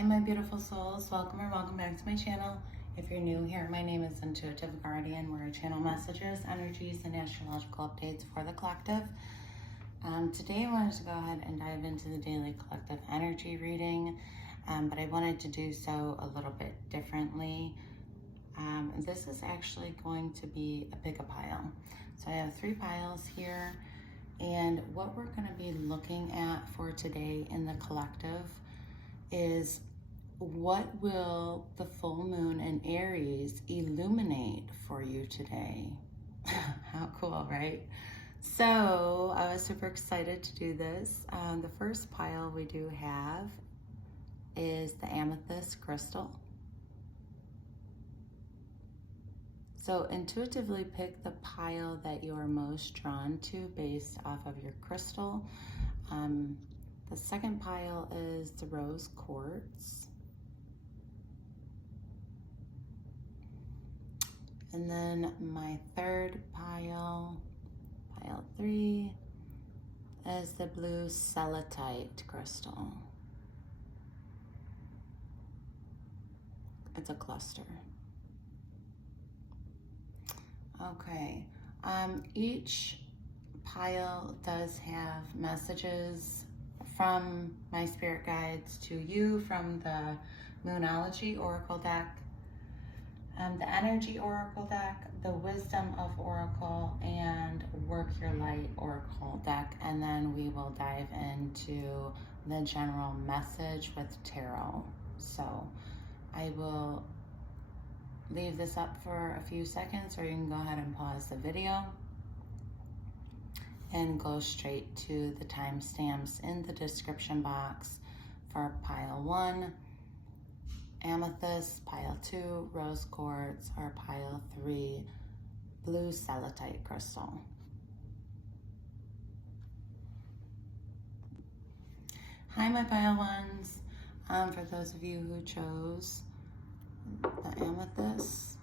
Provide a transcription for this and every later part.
Hi my beautiful souls, welcome or welcome back to my channel. If you're new here, my name is Intuitive Guardian, where I channel messages, energies, and astrological updates for the collective. Today I wanted to go ahead and dive into the daily collective energy reading, but I wanted to do so a little bit differently. This is actually going to be a pick a pile. So I have 3 piles here, and what we're going to be looking at for today in the collective is what will the full moon in Aries illuminate for you today? How cool, right? So I was super excited to do this. The first pile we do have is the amethyst crystal. So intuitively pick the pile that you are most drawn to based off of your crystal. The second pile is the rose quartz. And then my third pile, pile 3, is the blue Celestite crystal. It's a cluster. Okay, each pile does have messages from my spirit guides to you from the Moonology Oracle deck, the Energy Oracle deck, the Wisdom of Oracle, and Work Your Light Oracle deck, and then we will dive into the general message with tarot. So I will leave this up for a few seconds, or you can go ahead and pause the video and go straight to the timestamps in the description box for pile 1, amethyst, pile 2, rose quartz, or pile 3, blue Celestite crystal. Hi my pile 1s. For those of you who chose the amethyst,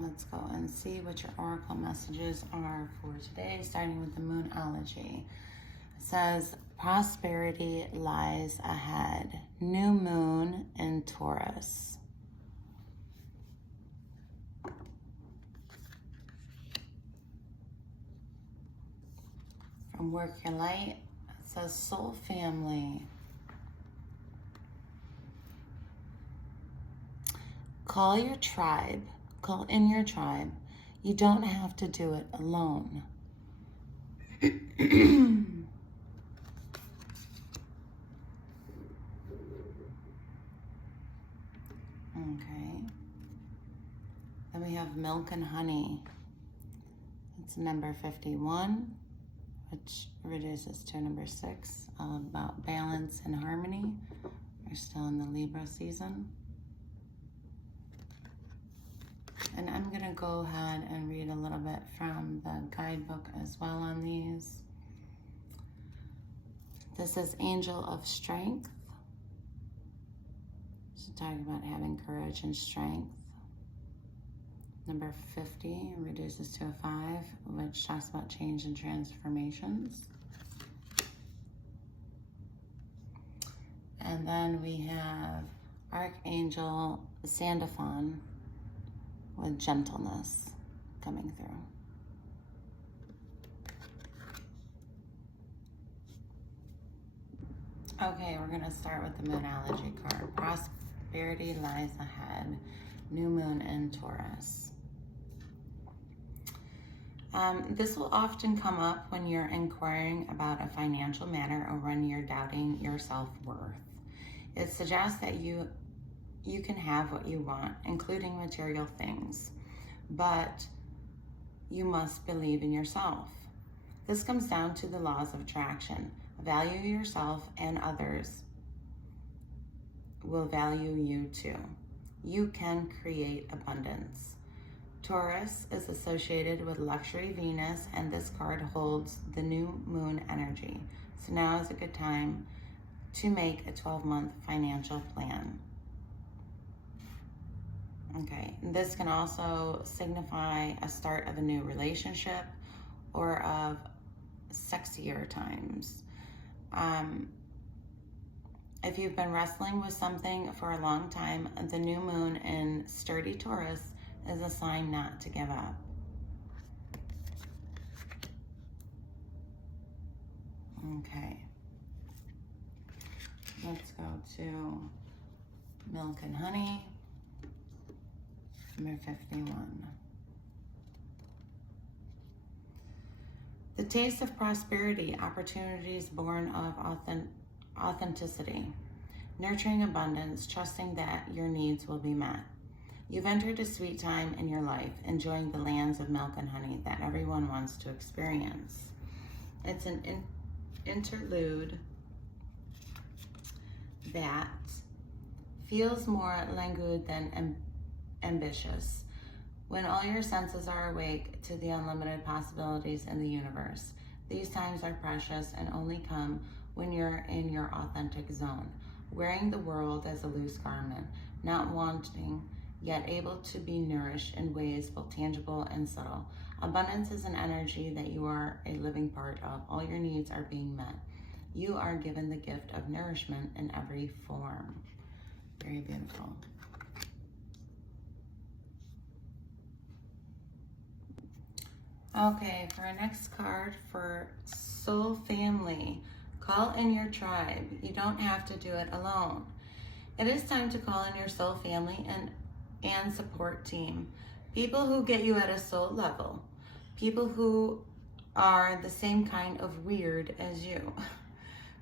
let's go and see what your oracle messages are for today, starting with the Moonology. It says, prosperity lies ahead. New moon in Taurus. From Work Your Light, it says soul family. Call your tribe. Call in your tribe. You don't have to do it alone. Okay. Then we have milk and honey. It's number 51, which reduces to number 6, all about balance and harmony. We're still in the Libra season. And I'm going to go ahead and read a little bit from the guidebook as well on these. This is Angel of Strength. So talking about having courage and strength. Number 50 reduces to a 5, which talks about change and transformations. And then we have Archangel Sandalphon with gentleness coming through. Okay, we're gonna start with the Moonology card. Prosperity lies ahead. New moon in Taurus. This will often come up when you're inquiring about a financial matter or when you're doubting your self-worth. It suggests that you can have what you want, including material things, but you must believe in yourself. This comes down to the laws of attraction. Value yourself and others will value you too. You can create abundance. Taurus is associated with luxury Venus, and this card holds the new moon energy. So now is a good time to make a 12-month financial plan. Okay, and this can also signify a start of a new relationship or of sexier times. If you've been wrestling with something for a long time, the new moon in sturdy Taurus is a sign not to give up. Okay. Let's go to Milk and Honey, number 51. The taste of prosperity, opportunities born of authenticity, nurturing abundance, trusting that your needs will be met. You've entered a sweet time in your life, enjoying the lands of milk and honey that everyone wants to experience. It's an interlude that feels more languid than ambitious, when all your senses are awake to the unlimited possibilities in the universe. These times are precious and only come when you're in your authentic zone, wearing the world as a loose garment, not wanting, yet able to be nourished in ways both tangible and subtle. Abundance is an energy that you are a living part of. All your needs are being met. You are given the gift of nourishment in every form. Very beautiful. Okay, for our next card for Soul Family, call in your tribe. You don't have to do it alone. It is time to call in your soul family and support team. People who get you at a soul level. People who are the same kind of weird as you.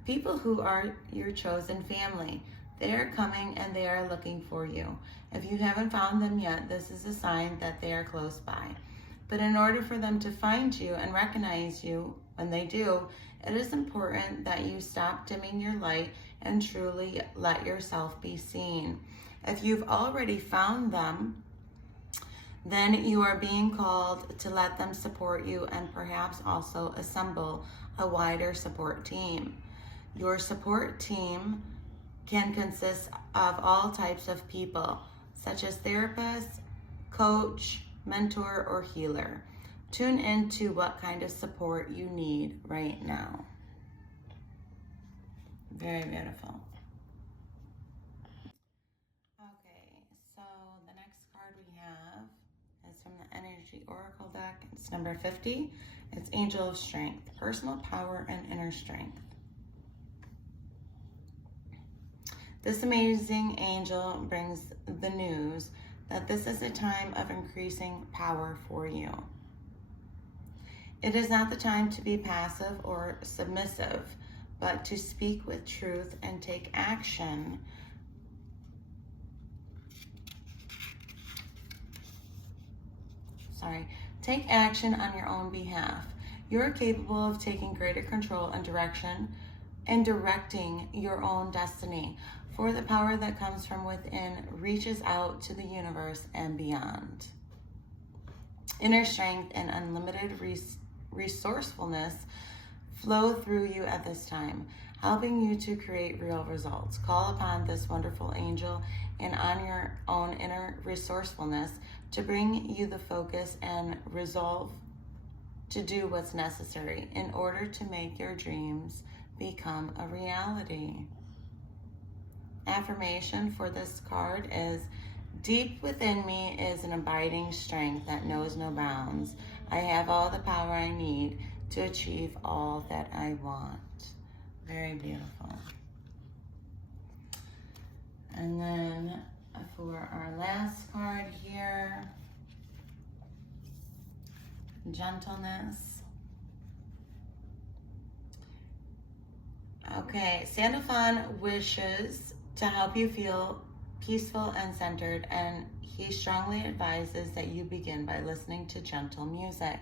People who are your chosen family. They are coming and they are looking for you. If you haven't found them yet, this is a sign that they are close by. But in order for them to find you and recognize you when they do, it is important that you stop dimming your light and truly let yourself be seen. If you've already found them, then you are being called to let them support you and perhaps also assemble a wider support team. Your support team can consist of all types of people, such as therapist, coach, mentor, or healer. Tune into what kind of support you need right now. Very beautiful. Okay, so the next card we have is from the Energy Oracle deck. It's number 50. It's Angel of Strength, personal power and inner strength. This amazing angel brings the news that this is a time of increasing power for you. It is not the time to be passive or submissive, but to speak with truth and take action. Take action on your own behalf. You are capable of taking greater control and directing your own destiny. For the power that comes from within reaches out to the universe and beyond. Inner strength and unlimited resourcefulness flow through you at this time, helping you to create real results. Call upon this wonderful angel and on your own inner resourcefulness to bring you the focus and resolve to do what's necessary in order to make your dreams become a reality. Affirmation for this card is, deep within me is an abiding strength that knows no bounds. I have all the power I need to achieve all that I want. Very beautiful. And then for our last card here, gentleness. Okay, Sandalphon wishes to help you feel peaceful and centered, and he strongly advises that you begin by listening to gentle music.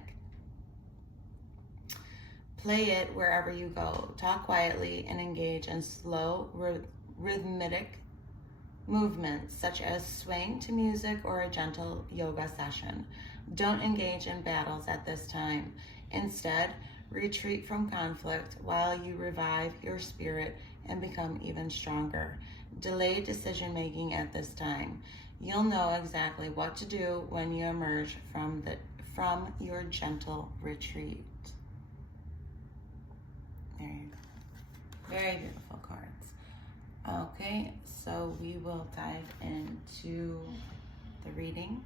Play it wherever you go. Talk quietly and engage in slow, rhythmic movements, such as swaying to music or a gentle yoga session. Don't engage in battles at this time. Instead, retreat from conflict while you revive your spirit and become even stronger. Delay decision-making at this time. You'll know exactly what to do when you emerge from your gentle retreat. There you go. Very beautiful cards. Okay, so we will dive into the reading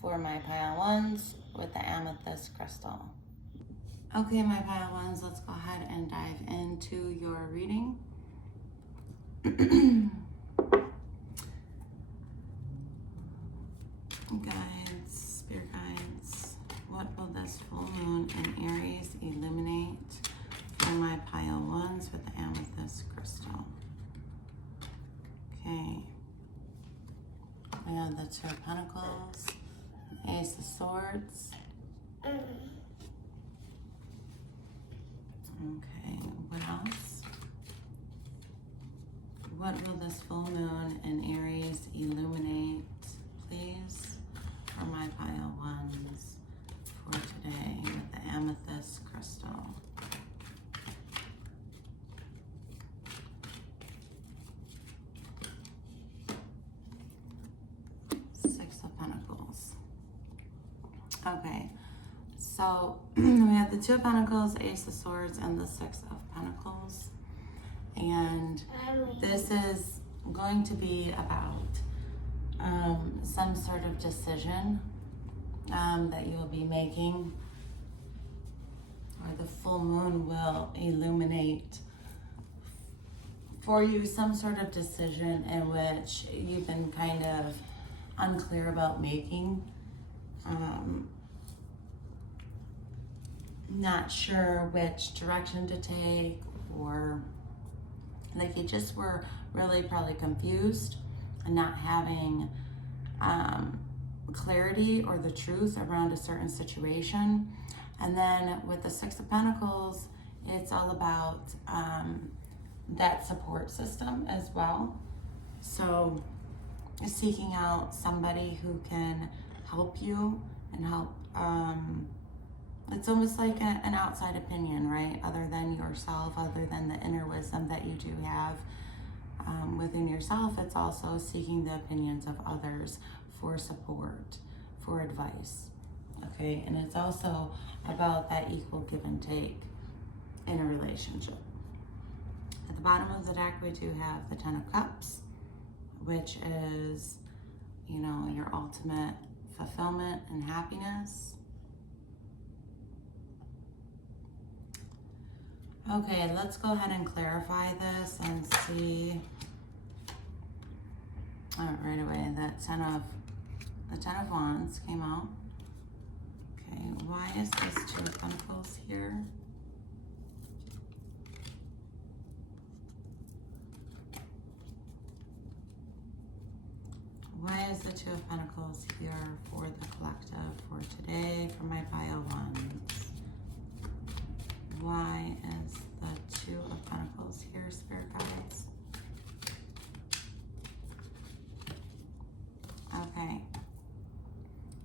for my pile ones with the amethyst crystal. Okay, my pile ones, let's go ahead and dive into your reading. Guides, spirit guides, what will this full moon in Aries illuminate for my pile ones with the amethyst crystal? Okay, we have the Two of Pentacles, Ace of Swords. Okay, what else? What will this full moon in Aries illuminate, please, for my pile ones for today with the amethyst crystal? Six of Pentacles. Okay, so we have the Two of Pentacles, Ace of Swords, and the Six of Pentacles. And this is going to be about some sort of decision that you will be making, or the full moon will illuminate for you some sort of decision in which you've been kind of unclear about making. Not sure which direction to take, or like you just were really probably confused and not having clarity or the truth around a certain situation. And then with the Six of Pentacles, it's all about that support system as well. So seeking out somebody who can help you and help, it's almost like an outside opinion, right? Other than yourself, other than the inner wisdom that you do have within yourself, it's also seeking the opinions of others for support, for advice, okay? And it's also about that equal give and take in a relationship. At the bottom of the deck, we do have the Ten of Cups, which is, you know, your ultimate fulfillment and happiness. Okay, let's go ahead and clarify this and see. Right away, the Ten of Wands came out. Okay, why is this Two of Pentacles here? Why is the Two of Pentacles here for the collective for today for my pile ones? Why is the Two of Pentacles here, Spirit Guides? Okay,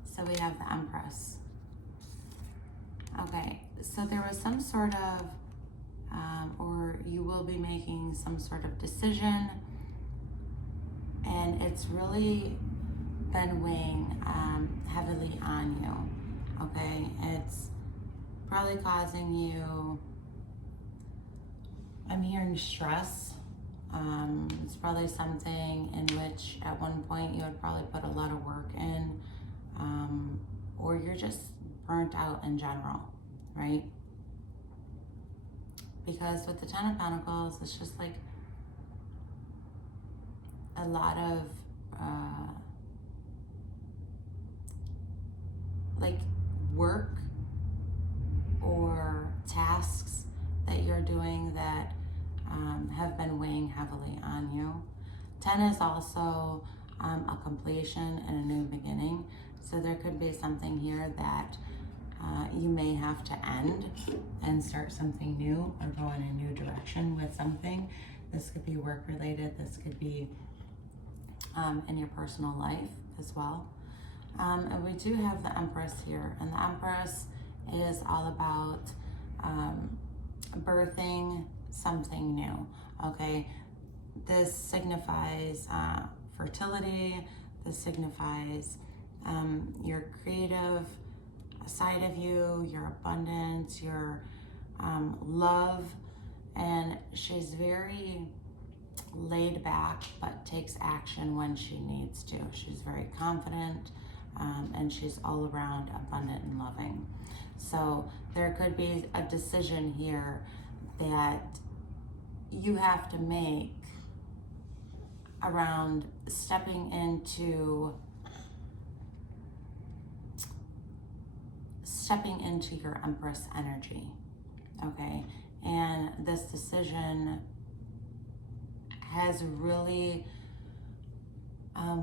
so we have the Empress. Okay, so there was some sort of, or you will be making some sort of decision, and it's really been weighing heavily on you, okay? It's probably causing you, I'm hearing stress. It's probably something in which at one point you would probably put a lot of work in, or you're just burnt out in general, right? Because with the Ten of Pentacles, it's just like a lot of like work or tasks that you're doing that have been weighing heavily on you. 10 is also a completion and a new beginning. So there could be something here that you may have to end and start something new or go in a new direction with something. This could be work related. This could be in your personal life as well. And we do have the Empress here, and the Empress is all about birthing something new, okay? This signifies fertility. This signifies your creative side of you, your abundance, your love, and she's very laid back, but takes action when she needs to. She's very confident, and she's all around abundant and loving. So there could be a decision here that you have to make around stepping into your Empress energy, okay? And this decision has really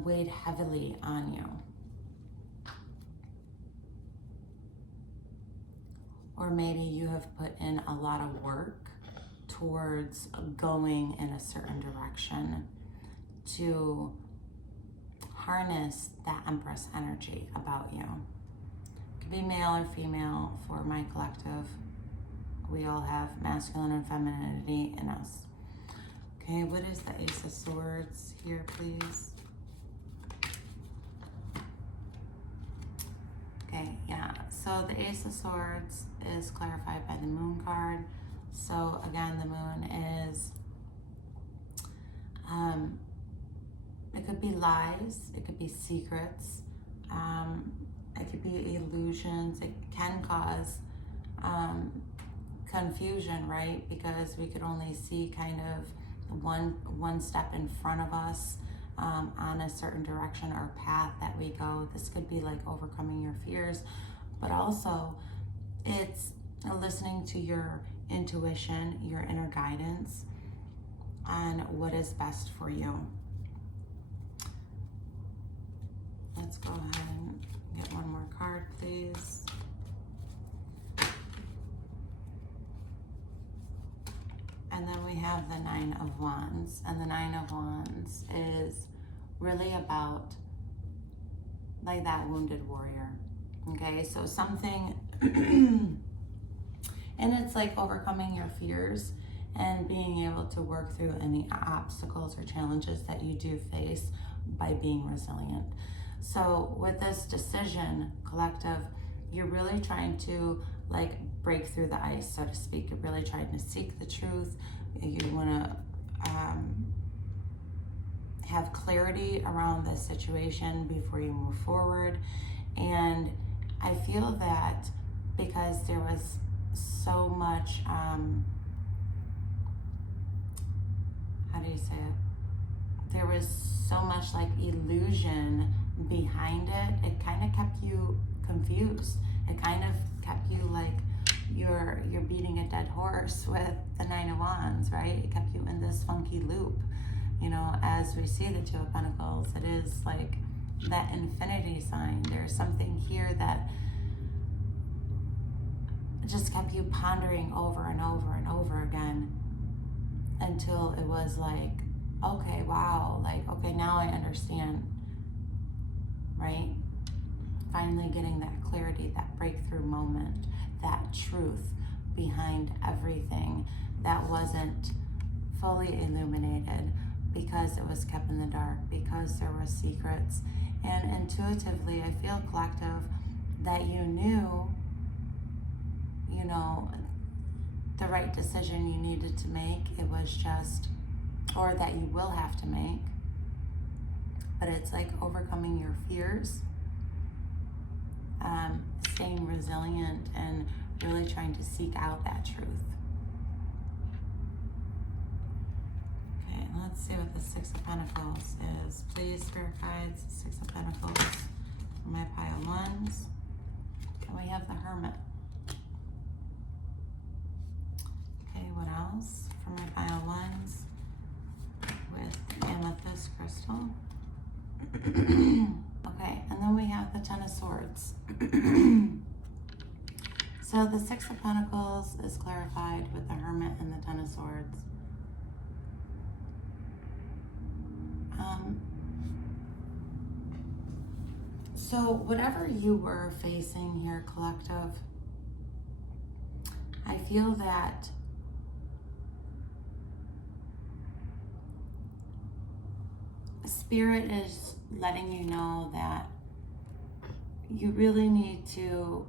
weighed heavily on you. Or maybe you have put in a lot of work towards going in a certain direction to harness that Empress energy about you. It could be male or female for my collective. We all have masculine and femininity in us. Okay, what is the Ace of Swords here, please? Okay, yeah, so the Ace of Swords is clarified by the Moon card. So again, the Moon is, it could be lies, it could be secrets, it could be illusions. It can cause confusion, right? Because we could only see kind of one step in front of us on a certain direction or path that we go. This could be like overcoming your fears, but also it's listening to your intuition, your inner guidance on what is best for you. Let's go ahead and get one more card, please. And then we have the Nine of Wands. And the Nine of Wands is really about like that wounded warrior. Okay, so something, and it's like overcoming your fears and being able to work through any obstacles or challenges that you do face by being resilient. So with this decision, collective, you're really trying to like break through the ice, so to speak. You're really trying to seek the truth. You want to have clarity around the situation before you move forward. And I feel that because there was so much, how do you say it? There was so much like illusion behind it. It kind of kept you confused. It kind of kept you like you're beating a dead horse with the Nine of Wands, right? It kept you in this funky loop. You know, as we see the Two of Pentacles, it is like that infinity sign. There's something here that just kept you pondering over and over and over again until it was like, okay, wow, like, okay, now I understand, right? Finally getting that clarity, that breakthrough moment, that truth behind everything that wasn't fully illuminated because it was kept in the dark, because there were secrets. And intuitively, I feel, collective, that you knew, you know, the right decision you needed to make. It was just, or that you will have to make. But it's like overcoming your fears, staying resilient, and really trying to seek out that truth. Okay, let's see what the Six of Pentacles is. Please, Spirit Guides, Six of Pentacles for my pile ones. And we have the Hermit. Okay, what else for my pile ones with the Amethyst crystal? Okay, and then we have the Ten of Swords. So the Six of Pentacles is clarified with the Hermit and the Ten of Swords. So whatever you were facing here, collective, I feel that Spirit is letting you know that you really need to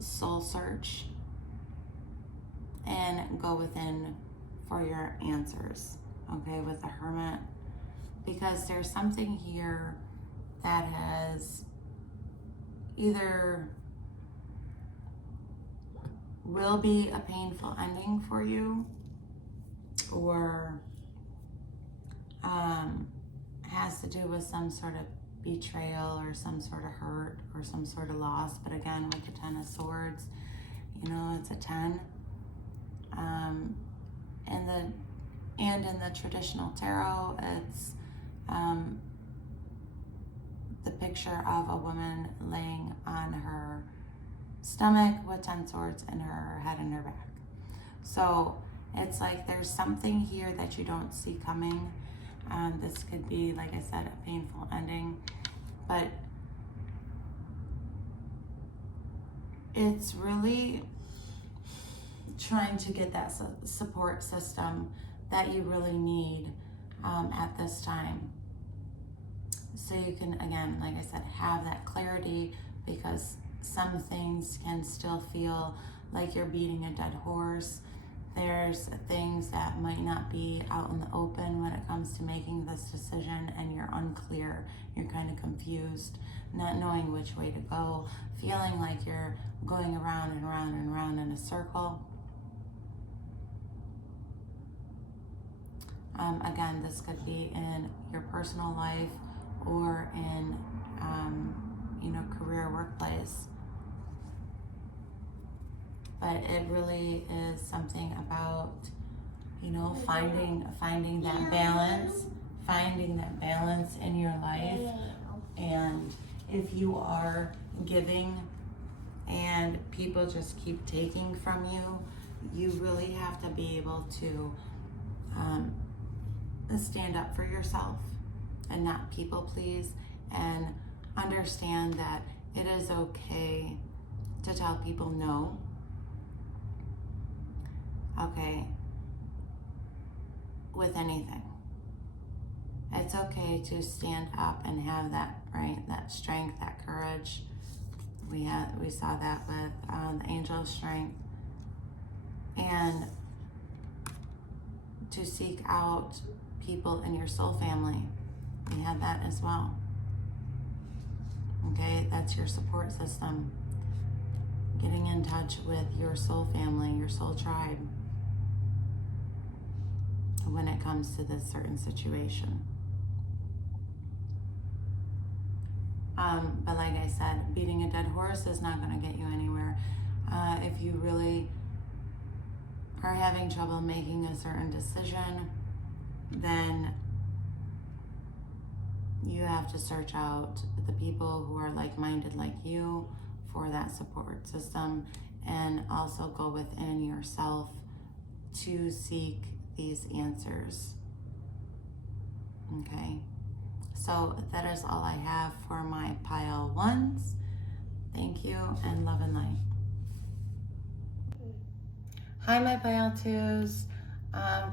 soul search and go within for your answers, okay, with the Hermit, because there's something here that has either will be a painful ending for you, or has to do with some sort of betrayal or some sort of hurt or some sort of loss. But again, with the Ten of Swords, you know, it's a 10. And in the traditional tarot, it's the picture of a woman laying on her stomach with 10 swords and her head and her back. So it's like there's something here that you don't see coming. This could be, like I said, a painful ending, but it's really trying to get that support system that you really need at this time. So you can, again, like I said, have that clarity, because some things can still feel like you're beating a dead horse. There's things that might not be out in the open when it comes to making this decision, and you're unclear, you're kind of confused, not knowing which way to go, feeling like you're going around and around and around in a circle. Again, this could be in your personal life or in, career, workplace. But it really is something about, finding that balance in your life. And if you are giving and people just keep taking from you, you really have to be able to stand up for yourself and not people please, and understand that it is okay to tell people no. Okay, with anything. It's okay to stand up and have that, right, that strength, that courage. We saw that with the angel of strength. And to seek out people in your soul family. We had that as well. Okay, that's your support system. Getting in touch with your soul family, your soul tribe, when it comes to this certain situation. But like I said, beating a dead horse is not going to get you anywhere. If you really are having trouble making a certain decision, then you have to search out the people who are like-minded like you for that support system, and also go within yourself to seek these answers. Okay, so that is all I have for my pile ones. Thank you, and love and light. Hi, my pile twos.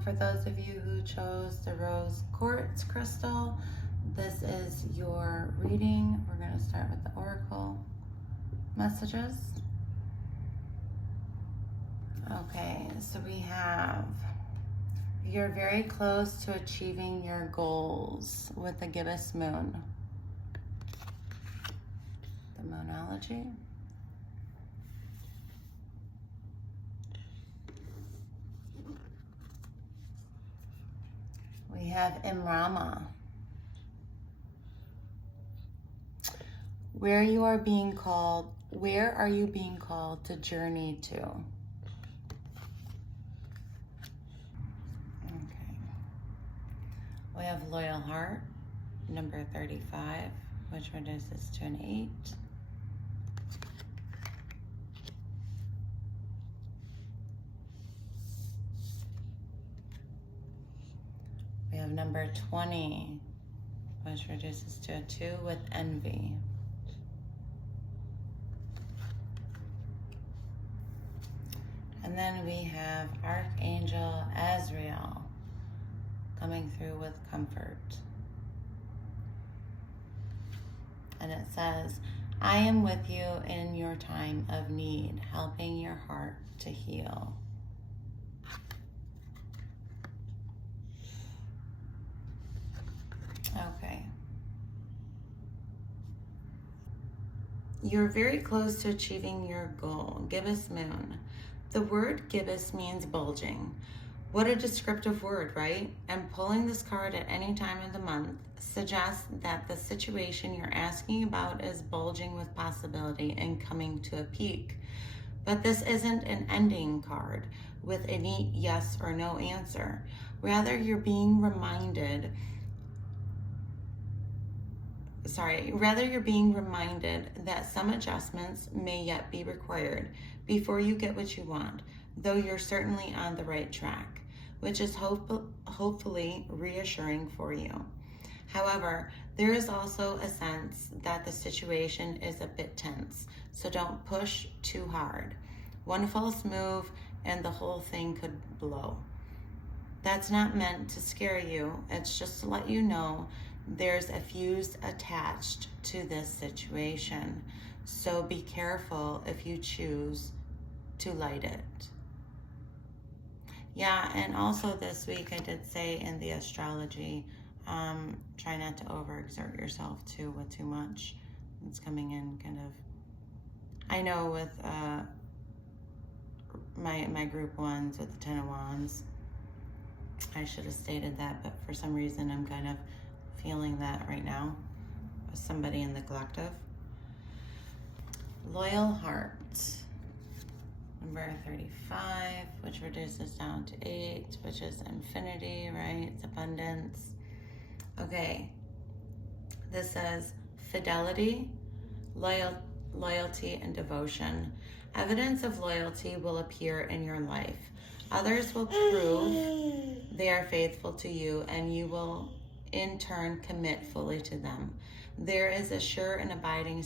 For those of you who chose the rose quartz crystal, this is your reading. We're going to start with the oracle messages. Okay, so we have, you're very close to achieving your goals with the gibbous moon. The moonology. We have Imrama. Where are you being called to journey to? Okay. We have Loyal Heart, number 35, which reduces to an 8. We have number 20, which reduces to a 2 with Envy. And then we have Archangel Azrael coming through with Comfort. And it says, I am with you in your time of need, helping your heart to heal. Okay. You're very close to achieving your goal. Gibbous moon. The word gibbous means bulging. What a descriptive word, right? And pulling this card at any time of the month suggests that the situation you're asking about is bulging with possibility and coming to a peak. But this isn't an ending card with a neat yes or no answer. Rather, you're being reminded that some adjustments may yet be required before you get what you want, though you're certainly on the right track, which is hopefully reassuring for you. However, there is also a sense that the situation is a bit tense, so don't push too hard. One false move and the whole thing could blow. That's not meant to scare you, it's just to let you know there's a fuse attached to this situation, so be careful if you choose to light it. Yeah, and also this week I did say in the astrology, try not to overexert yourself too with too much. It's coming in kind of, I know with my group ones with the Ten of Wands, I should have stated that, but for some reason I'm kind of feeling that right now with somebody in the collective. Loyal heart. Number 35, which reduces down to 8, which is infinity, right? It's abundance. Okay. This says fidelity, loyalty, and devotion. Evidence of loyalty will appear in your life. Others will prove they are faithful to you, and you will in turn commit fully to them. There is a sure and abiding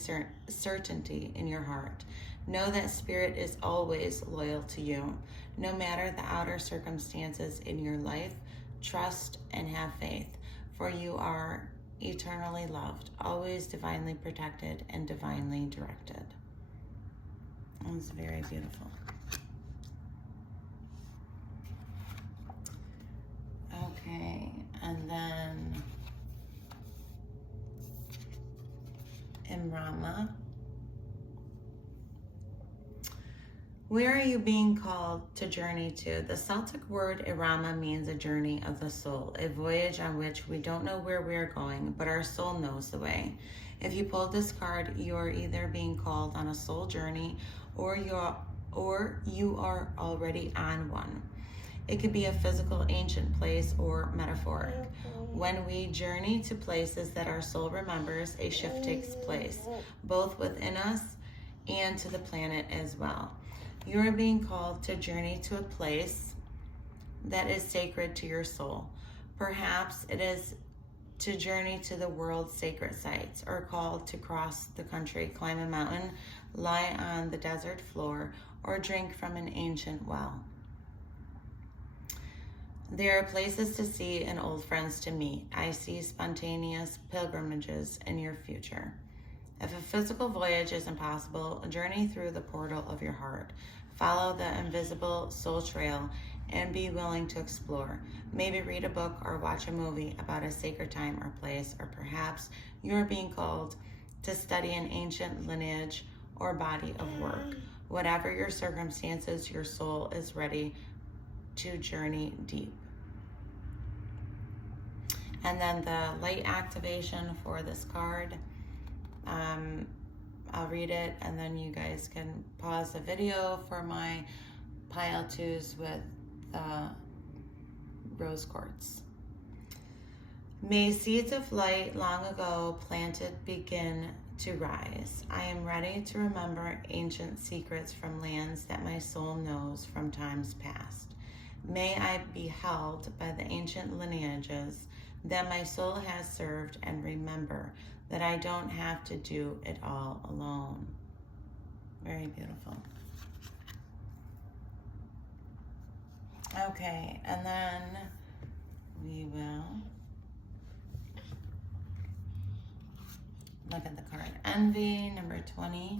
certainty in your heart. Know that Spirit is always loyal to you. No matter the outer circumstances in your life, trust and have faith, for you are eternally loved, always divinely protected and divinely directed. It's very beautiful. Okay, and then Imrama. Where are you being called to journey to? The Celtic word Irama means a journey of the soul, a voyage on which we don't know where we're going, but our soul knows the way. If you pulled this card, you are either being called on a soul journey or you are already on one. It could be a physical ancient place or metaphoric. When we journey to places that our soul remembers, a shift takes place, both within us and to the planet as well. You are being called to journey to a place that is sacred to your soul. Perhaps it is to journey to the world's sacred sites, or called to cross the country, climb a mountain, lie on the desert floor, or drink from an ancient well. There are places to see and old friends to meet. I see spontaneous pilgrimages in your future. If a physical voyage is impossible, journey through the portal of your heart. Follow the invisible soul trail and be willing to explore. Maybe read a book or watch a movie about a sacred time or place, or perhaps you are being called to study an ancient lineage or body of work. Whatever your circumstances, your soul is ready to journey deep. And then the light activation for this card. I'll read it, and then you guys can pause the video for my pile twos with rose quartz. May seeds of light long ago planted begin to rise. I am ready to remember ancient secrets from lands that my soul knows from times past. May I be held by the ancient lineages that my soul has served, and remember that I don't have to do it all alone. Very beautiful. Okay, and then we will look at the card Envy, number 20.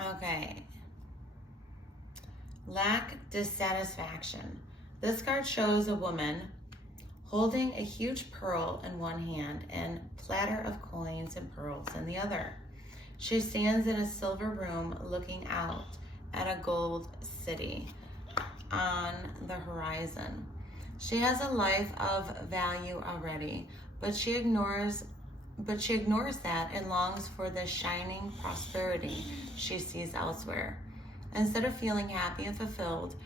Okay. Lack dissatisfaction. This card shows a woman holding a huge pearl in one hand and platter of coins and pearls in the other. She stands in a silver room looking out at a gold city on the horizon. She has a life of value already, but she ignores that and longs for the shining prosperity she sees elsewhere. Instead of feeling happy and fulfilled,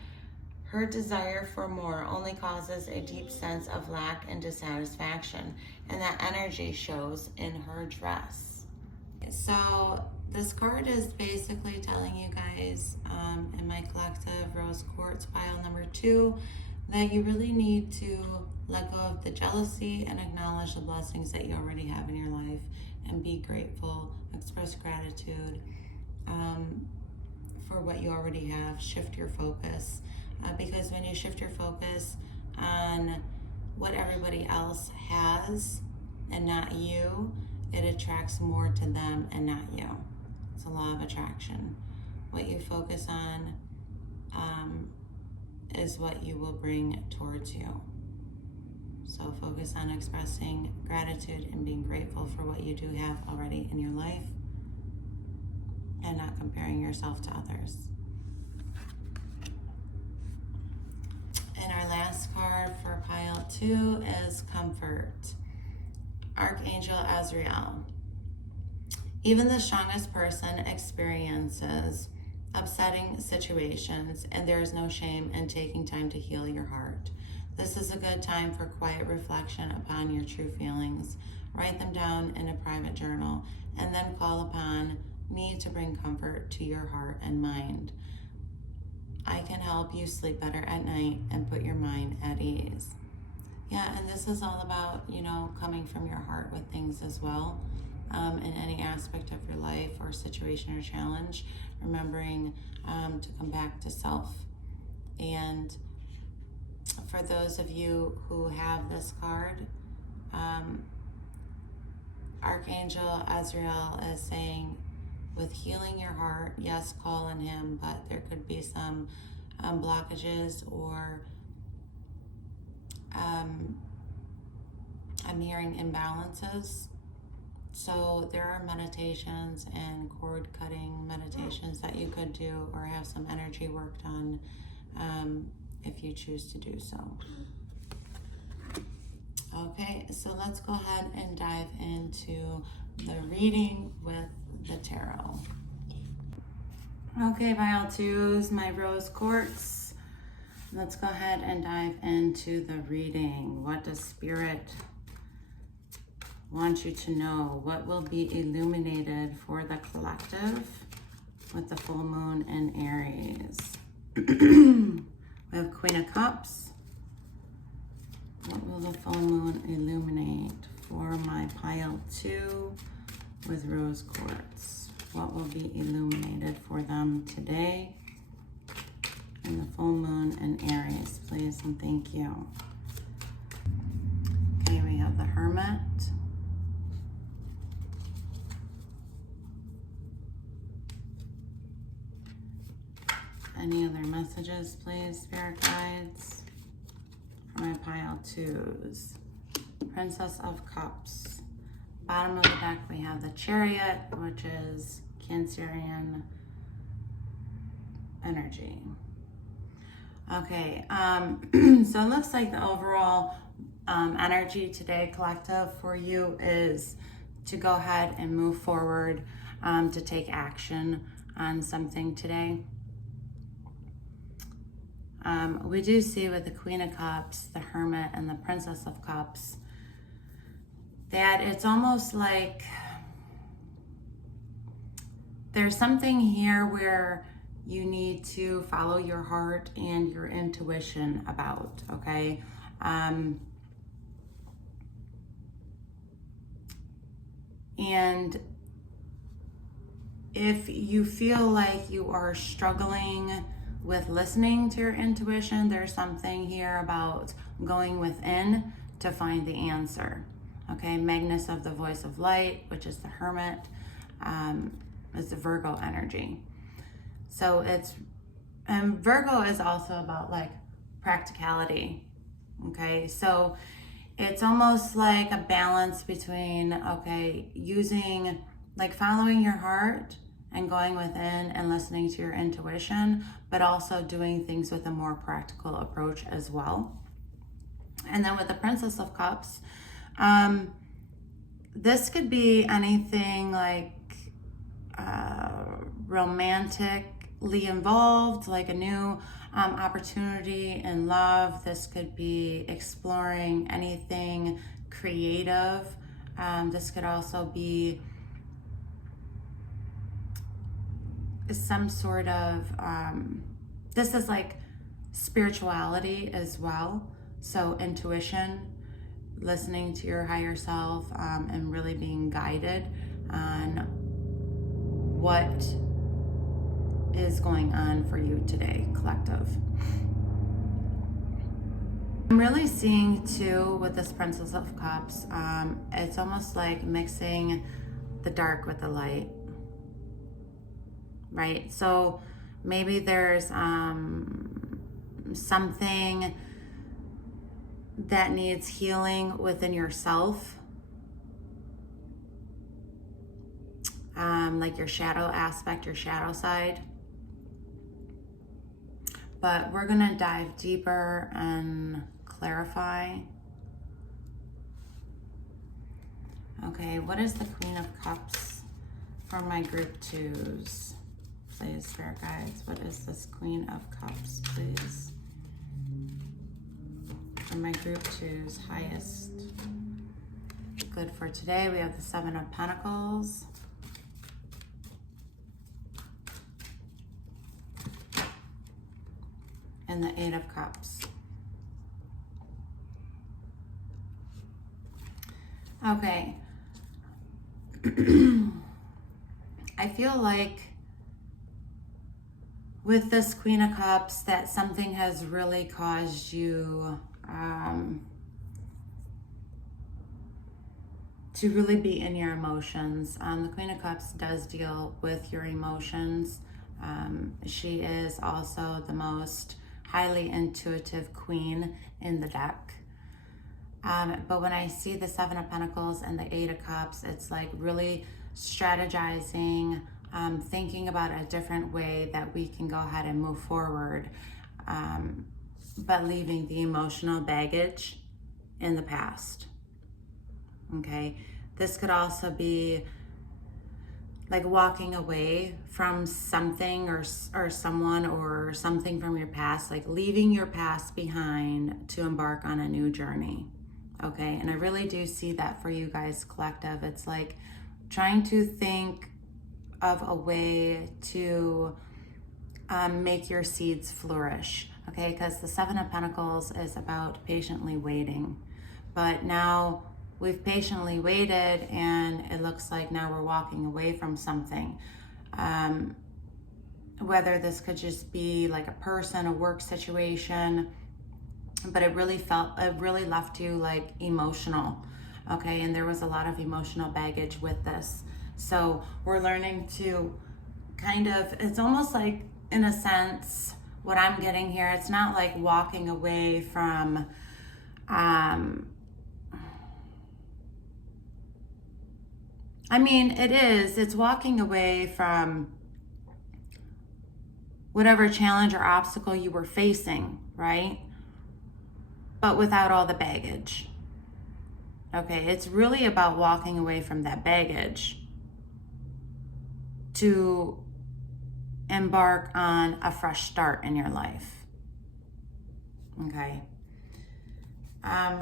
her desire for more only causes a deep sense of lack and dissatisfaction, and that energy shows in her dress. So this card is basically telling you guys, in my collective Rose Quartz pile number 2, that you really need to let go of the jealousy and acknowledge the blessings that you already have in your life and be grateful, express gratitude for what you already have. Shift your focus, because when you shift your focus on what everybody else has and not you, it attracts more to them and not you. It's a law of attraction. What you focus on is what you will bring towards you. So focus on expressing gratitude and being grateful for what you do have already in your life and not comparing yourself to others. And our last card for pile 2 is Comfort. Archangel Azrael. Even the strongest person experiences upsetting situations, and there is no shame in taking time to heal your heart. This is a good time for quiet reflection upon your true feelings. Write them down in a private journal, and then call upon me to bring comfort to your heart and mind. I can help you sleep better at night and put your mind at ease. Yeah, and this is all about, coming from your heart with things as well. In any aspect of your life or situation or challenge, remembering to come back to self. And for those of you who have this card, Archangel Azrael is saying, with healing your heart, yes, call on him, but there could be some blockages or I'm hearing imbalances. So there are meditations and cord cutting meditations that you could do or have some energy worked on if you choose to do so. Okay, so let's go ahead and dive into the reading with the tarot. Okay, pile 2 is my Rose Quartz. Let's go ahead and dive into the reading. What does Spirit want you to know? What will be illuminated for the collective with the full moon in Aries? We have Queen of Cups. What will the full moon illuminate for my pile 2 with Rose Quartz? What will be illuminated for them today? And the full moon in Aries, please and thank you. Okay, we have the Hermit. Any other messages, please, Spirit Guides? For my pile 2s. Princess of Cups. Bottom of the deck, we have the Chariot, which is Cancerian energy. Okay, so it looks like the overall energy today, collective, for you is to go ahead and move forward, to take action on something today. We do see with the Queen of Cups, the Hermit, and the Princess of Cups that it's almost like there's something here where you need to follow your heart and your intuition about, okay? And if you feel like you are struggling with listening to your intuition, there's something here about going within to find the answer. Okay, Magnus of the Voice of Light, which is the Hermit, is the Virgo energy. So Virgo is also about like practicality. Okay, so it's almost like a balance between, okay, using, like following your heart and going within and listening to your intuition, but also doing things with a more practical approach as well. And then with the Princess of Cups, this could be anything like romantically involved, like a new opportunity in love. This could be exploring anything creative. This could also be some sort of, this is like spirituality as well. So intuition, listening to your higher self, and really being guided on what is going on for you today, collective. I'm really seeing too with this Princess of Cups, it's almost like mixing the dark with the light, right? So maybe there's something that needs healing within yourself, like your shadow aspect, your shadow side. But we're gonna dive deeper and clarify. Okay, what is the Queen of Cups for my group twos? Please, Spirit Guides, what is this Queen of Cups, please? For my group twos, highest good for today, we have the Seven of Pentacles. And the Eight of Cups. Okay. I feel like with this Queen of Cups that something has really caused you to really be in your emotions. The Queen of Cups does deal with your emotions. She is also the most highly intuitive queen in the deck. But when I see the Seven of Pentacles and the Eight of Cups, it's like really strategizing, thinking about a different way that we can go ahead and move forward, but leaving the emotional baggage in the past. Okay, this could also be like walking away from something or someone or something from your past, like leaving your past behind to embark on a new journey. Okay, and I really do see that for you guys, collective. It's like trying to think of a way to make your seeds flourish. Okay, because the Seven of Pentacles is about patiently waiting. But now we've patiently waited and it looks like now we're walking away from something. Whether this could just be like a person, a work situation, but it really left you like emotional. Okay, and there was a lot of emotional baggage with this. So we're learning to kind of, it's almost like, in a sense, what I'm getting here, it's not like walking away from, I mean, it's walking away from whatever challenge or obstacle you were facing, right? But without all the baggage. Okay, it's really about walking away from that baggage to embark on a fresh start in your life. Okay.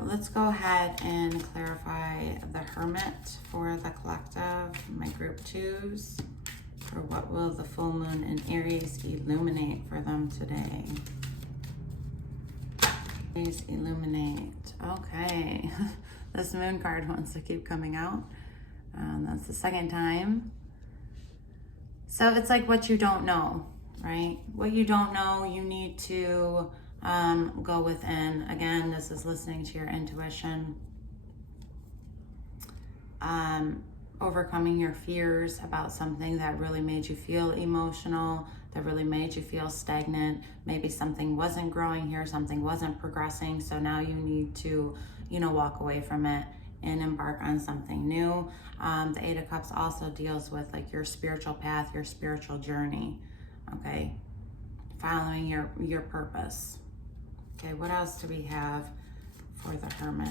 Let's go ahead and clarify the Hermit for the collective, my group twos, for what will the full moon in Aries illuminate for them today. Please illuminate. Okay. This moon card wants to keep coming out. That's the second time. So it's like what you don't know, right? What you don't know, you need to go within. Again, this is listening to your intuition. Overcoming your fears about something that really made you feel emotional, that really made you feel stagnant. Maybe something wasn't growing here, something wasn't progressing. So now you need to, walk away from it and embark on something new. The Eight of Cups also deals with like your spiritual path, your spiritual journey, okay? Following your purpose. Okay, what else do we have for the Hermit?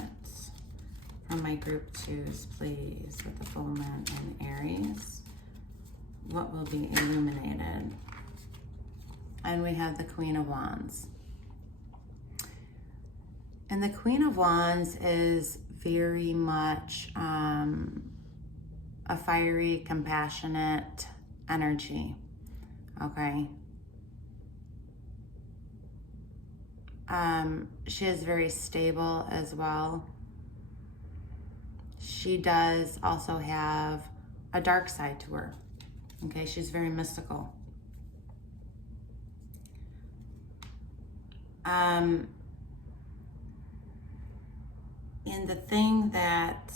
From my group twos, please, with the full moon in Aries. What will be illuminated? And we have the Queen of Wands. And the Queen of Wands is very much a fiery, compassionate energy, okay? She is very stable as well. She does also have a dark side to her, okay? She's very mystical. And the thing that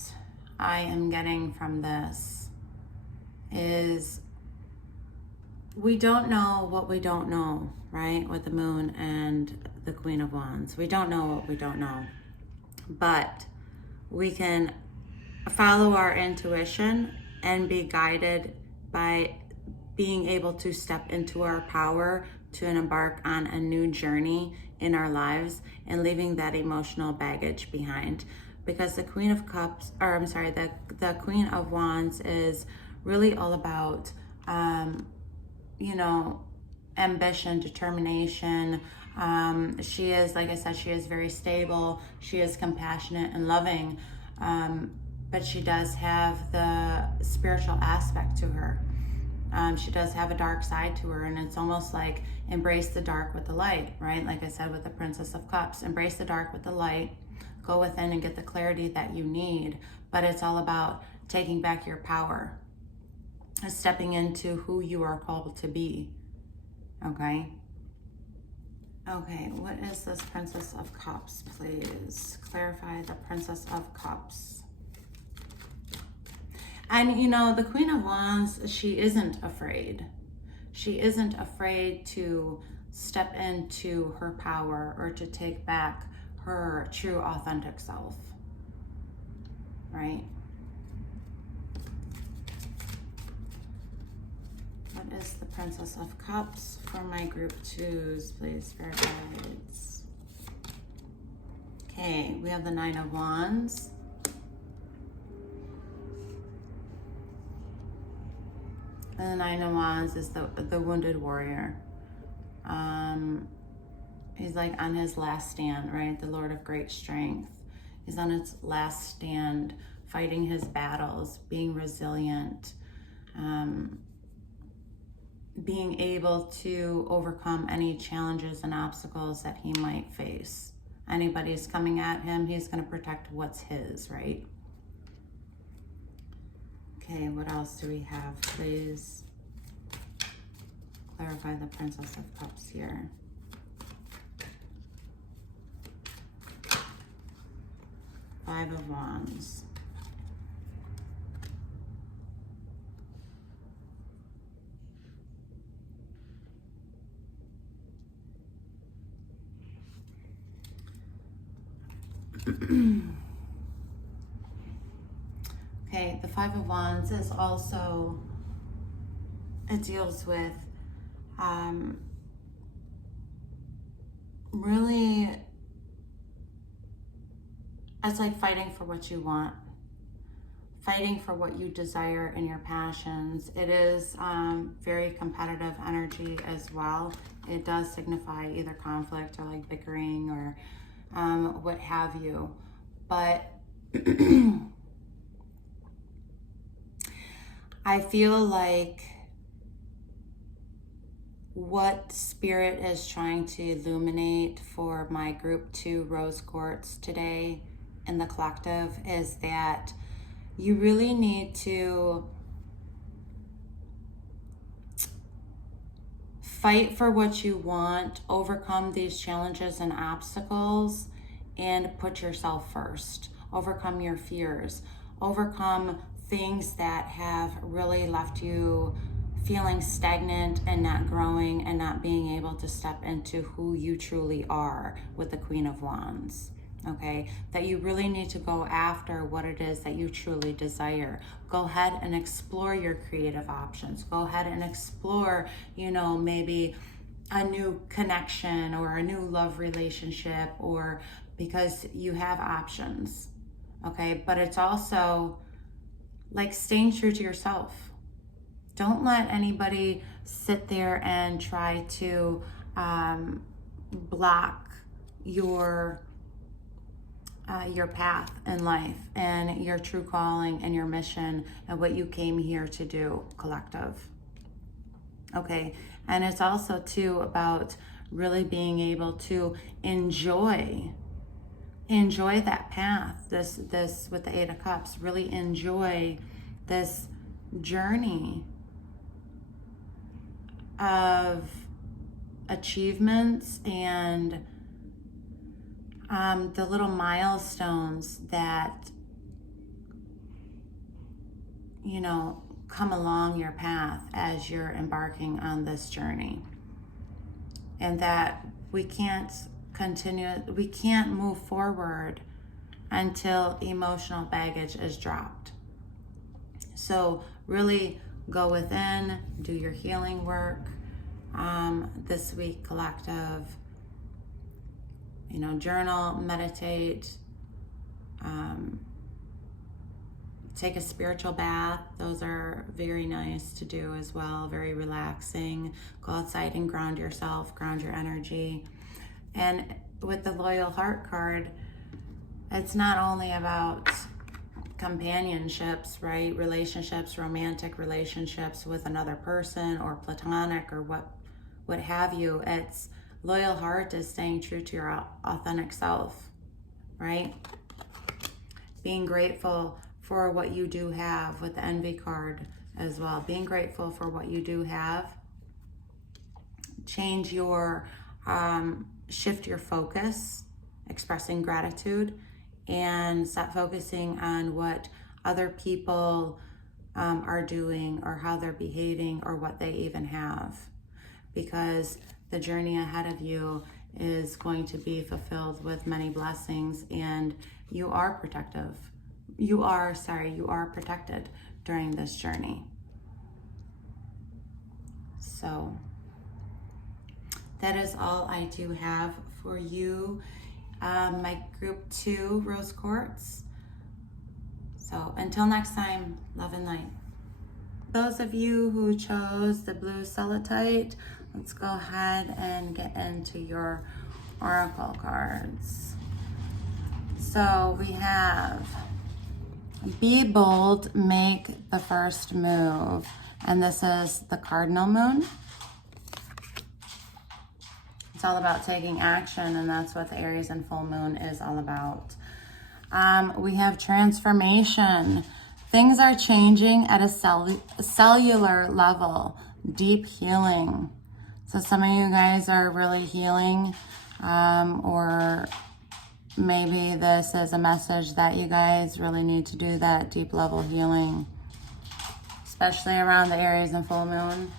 I am getting from this is we don't know what we don't know, right? With the moon and the Queen of Wands. We don't know what we don't know. But we can follow our intuition and be guided by being able to step into our power to embark on a new journey in our lives and leaving that emotional baggage behind. Because the Queen of Cups, or I'm sorry, the Queen of Wands is really all about, ambition, determination. She is, like I said, she is very stable. She is compassionate and loving. But she does have the spiritual aspect to her. She does have a dark side to her, and it's almost like embrace the dark with the light, right? Like I said with the Princess of Cups, embrace the dark with the light, go within and get the clarity that you need. But it's all about taking back your power, stepping into who you are called to be, okay? Okay, what is this Princess of Cups, please? Clarify the Princess of Cups. And the Queen of Wands, she isn't afraid. She isn't afraid to step into her power or to take back her true authentic self, right? What is the Princess of Cups for my group twos, please, Spirit guides? Okay, we have the Nine of Wands. And the Nine of Wands is the wounded warrior. He's like on his last stand, right? The Lord of great strength. He's on his last stand, fighting his battles, being resilient, being able to overcome any challenges and obstacles that he might face. Anybody's coming at him, he's going to protect what's his, right? Okay, what else do we have, please? Clarify the Princess of Cups here. Five of Wands. Okay, the Five of Wands is also, it deals with really, it's like fighting for what you want, fighting for what you desire in your passions. It is very competitive energy as well. It does signify either conflict or like bickering or what have you. But I feel like what Spirit is trying to illuminate for my group 2 Rose Quartz today in the collective is that you really need to fight for what you want, overcome these challenges and obstacles, and put yourself first. Overcome your fears, overcome things that have really left you feeling stagnant and not growing and not being able to step into who you truly are with the Queen of Wands. Okay, that you really need to go after what it is that you truly desire. Go ahead and explore your creative options. Go ahead and explore, you know, maybe a new connection or a new love relationship, or because you have options. Okay, but it's also like staying true to yourself. Don't let anybody sit there and try to block your path in life and your true calling and your mission and what you came here to do, collective. Okay, and it's also too about really being able to enjoy that path, this with the Eight of Cups. Really enjoy this journey of achievements and the little milestones that, you know, come along your path as you're embarking on this journey. And that we can't move forward until emotional baggage is dropped. So really go within, do your healing work this week, collective. You know, journal, meditate, take a spiritual bath. Those are very nice to do as well, very relaxing. Go outside and ground yourself, ground your energy. And with the Loyal Heart card, it's not only about companionships, right? Relationships, romantic relationships with another person or platonic or what have you. It's Loyal Heart is staying true to your authentic self, right? Being grateful for what you do have with the Envy card as well. Being grateful for what you do have. Change your, shift your focus, expressing gratitude, and stop focusing on what other people are doing or how they're behaving or what they even have. Because the journey ahead of you is going to be fulfilled with many blessings, and you are protected during this journey. So that is all I do have for you. My group 2 Rose Quartz. So until next time, love and light. Those of you who chose the blue Celestite, let's go ahead and get into your oracle cards. So we have be bold, make the first move. And this is the cardinal moon. It's all about taking action, and that's what the Aries and full moon is all about. We have transformation. Things are changing at a cellular level. Deep healing. So some of you guys are really healing, or maybe this is a message that you guys really need to do that deep level healing, especially around the Aries and full moon.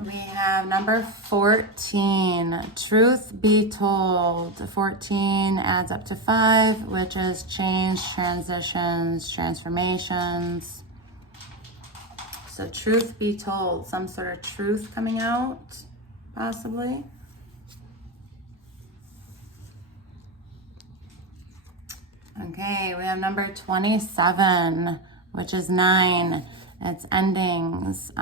We have number 14, truth be told. 14 adds up to 5, which is change, transitions, transformations. So truth be told, some sort of truth coming out, possibly. Okay, we have number 27, which is 9. It's endings.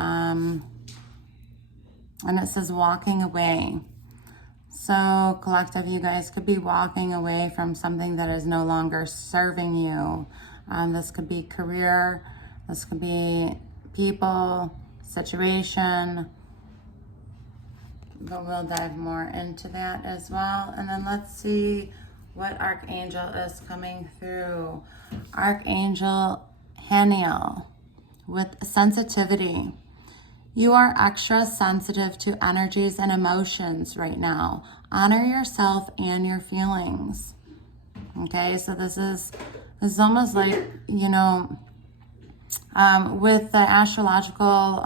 And it says walking away. So collective, you guys could be walking away from something that is no longer serving you. This could be career. This could be people, situation. But we'll dive more into that as well. And then let's see what Archangel is coming through. Archangel Haniel with sensitivity. You are extra sensitive to energies and emotions right now. Honor yourself and your feelings. Okay, so this is It's almost like, you know, with the astrological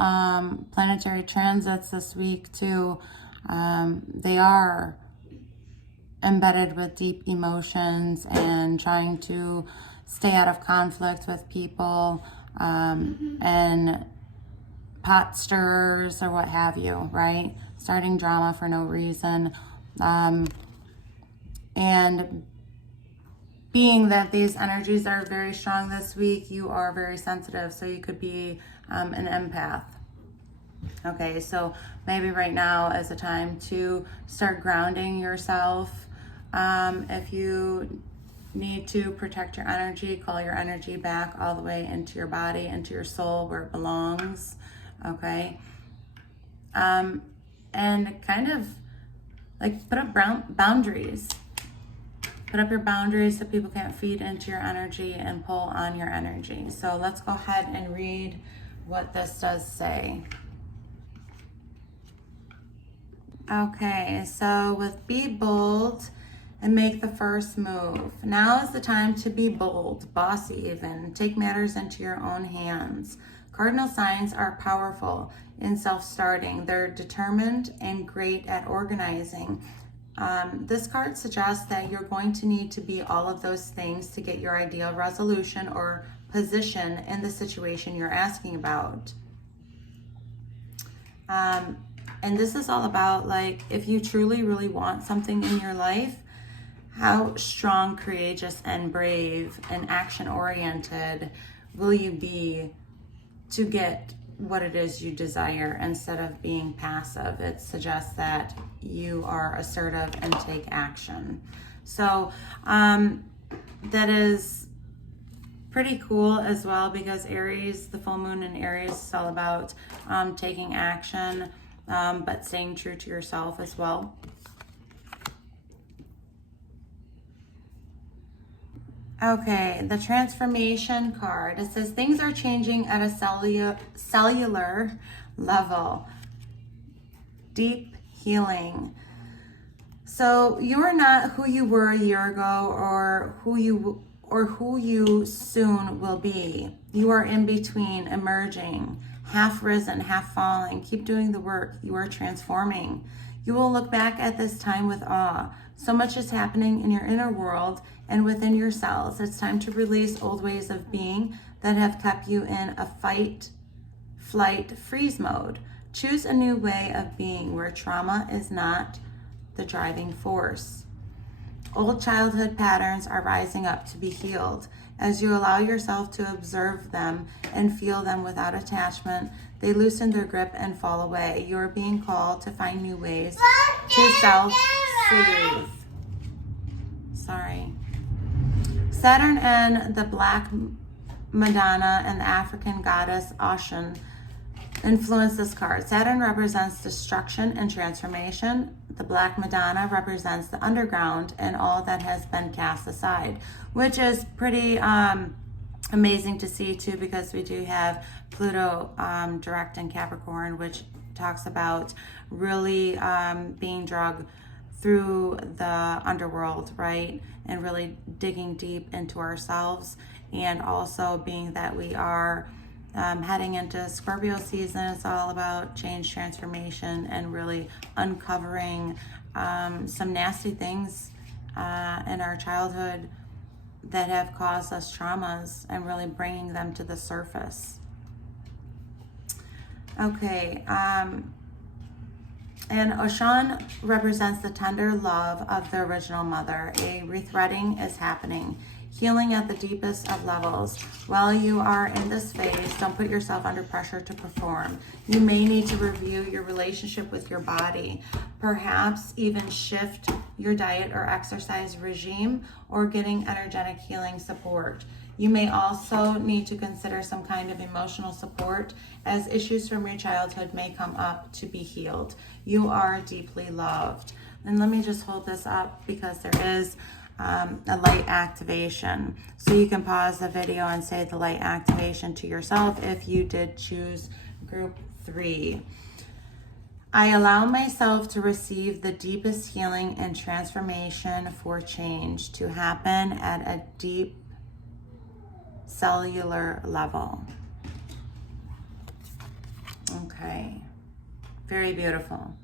planetary transits this week too, they are embedded with deep emotions and trying to stay out of conflict with people, and pot stirrers or what have you, right? Starting drama for no reason. And being that these energies are very strong this week, you are very sensitive, so you could be an empath. Okay, so maybe right now is a time to start grounding yourself. If you need to protect your energy, call your energy back all the way into your body, into your soul where it belongs. Okay, and kind of like put up boundaries. Put up your boundaries so people can't feed into your energy and pull on your energy. So let's go ahead and read what this does say. Okay, so with be bold and make the first move. Now is the time to be bold, bossy even. Take matters into your own hands. Cardinal signs are powerful in self-starting. They're determined and great at organizing. This card suggests that you're going to need to be all of those things to get your ideal resolution or position in the situation you're asking about. And this is all about, like, if you truly, really want something in your life, how strong, courageous, and brave and action-oriented will you be to get what it is you desire instead of being passive? It suggests that you are assertive and take action. So that is pretty cool as well, because Aries, the full moon in Aries, is all about taking action, but staying true to yourself as well. Okay, the transformation card. It says things are changing at a cellular level. Deep healing. So you're not who you were a year ago or who you soon will be. You are in between, emerging, half risen, half falling. Keep doing the work. You are transforming. You will look back at this time with awe. So much is happening in your inner world and within your cells. It's time to release old ways of being that have kept you in a fight, flight, freeze mode. Choose a new way of being where trauma is not the driving force. Old childhood patterns are rising up to be healed. As you allow yourself to observe them and feel them without attachment, they loosen their grip and fall away. You are being called to find new ways to self-soothe. Sorry. Saturn and the Black Madonna and the African goddess Oshun influence this card. Saturn represents destruction and transformation. The Black Madonna represents the underground and all that has been cast aside, which is pretty amazing to see too, because we do have Pluto direct in Capricorn, which talks about really being dragged through the underworld, right? And really digging deep into ourselves, and also being that we are heading into Scorpio season. It's all about change, transformation, and really uncovering some nasty things in our childhood that have caused us traumas and really bringing them to the surface. Okay, and Oshun represents the tender love of the original mother. A rethreading is happening. Healing at the deepest of levels. While you are in this phase, don't put yourself under pressure to perform. You may need to review your relationship with your body, perhaps even shift your diet or exercise regime, or getting energetic healing support. You may also need to consider some kind of emotional support, as issues from your childhood may come up to be healed. You are deeply loved. And let me just hold this up, because there is a light activation. So you can pause the video and say the light activation to yourself if you did choose group 3. I allow myself to receive the deepest healing and transformation for change to happen at a deep cellular level. Okay, very beautiful.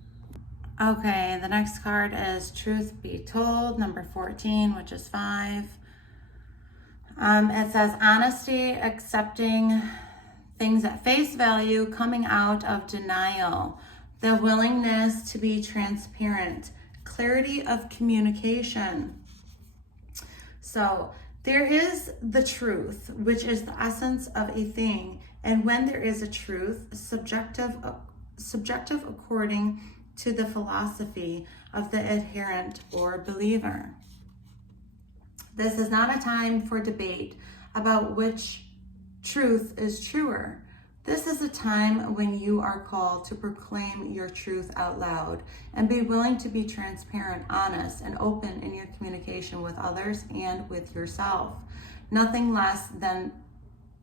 Okay, the next card is Truth Be Told, number 14, which is 5. It says honesty, accepting things at face value, coming out of denial, the willingness to be transparent, clarity of communication. So there is the truth, which is the essence of a thing. And when there is a truth, subjective according to the philosophy of the adherent or believer. This is not a time for debate about which truth is truer. This is a time when you are called to proclaim your truth out loud and be willing to be transparent, honest, and open in your communication with others and with yourself. Nothing less than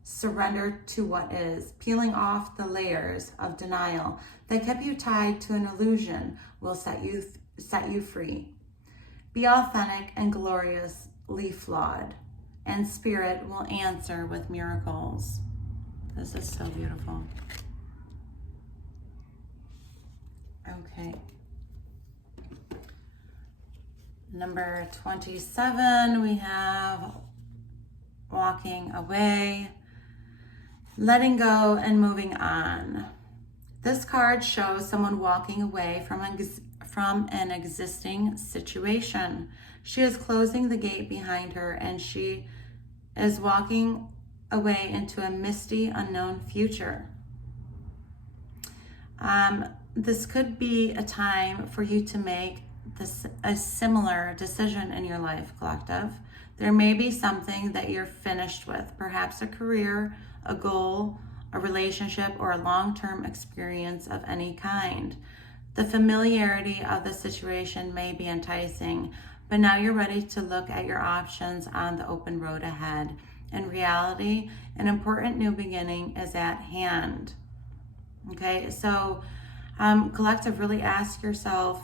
surrender to what is. Peeling off the layers of denial that kept you tied to an illusion will set you free. Be authentic and gloriously flawed, and spirit will answer with miracles. This is so beautiful. Okay. Number 27, we have walking away, letting go, and moving on. This card shows someone walking away from an existing situation. She is closing the gate behind her, and she is walking away into a misty, unknown future. This could be a time for you to make a similar decision in your life, collective. There may be something that you're finished with, perhaps a career, a goal, a relationship, or a long-term experience of any kind. The familiarity of the situation may be enticing, but now you're ready to look at your options on the open road ahead. In reality, an important new beginning is at hand. Okay, so collective, really ask yourself,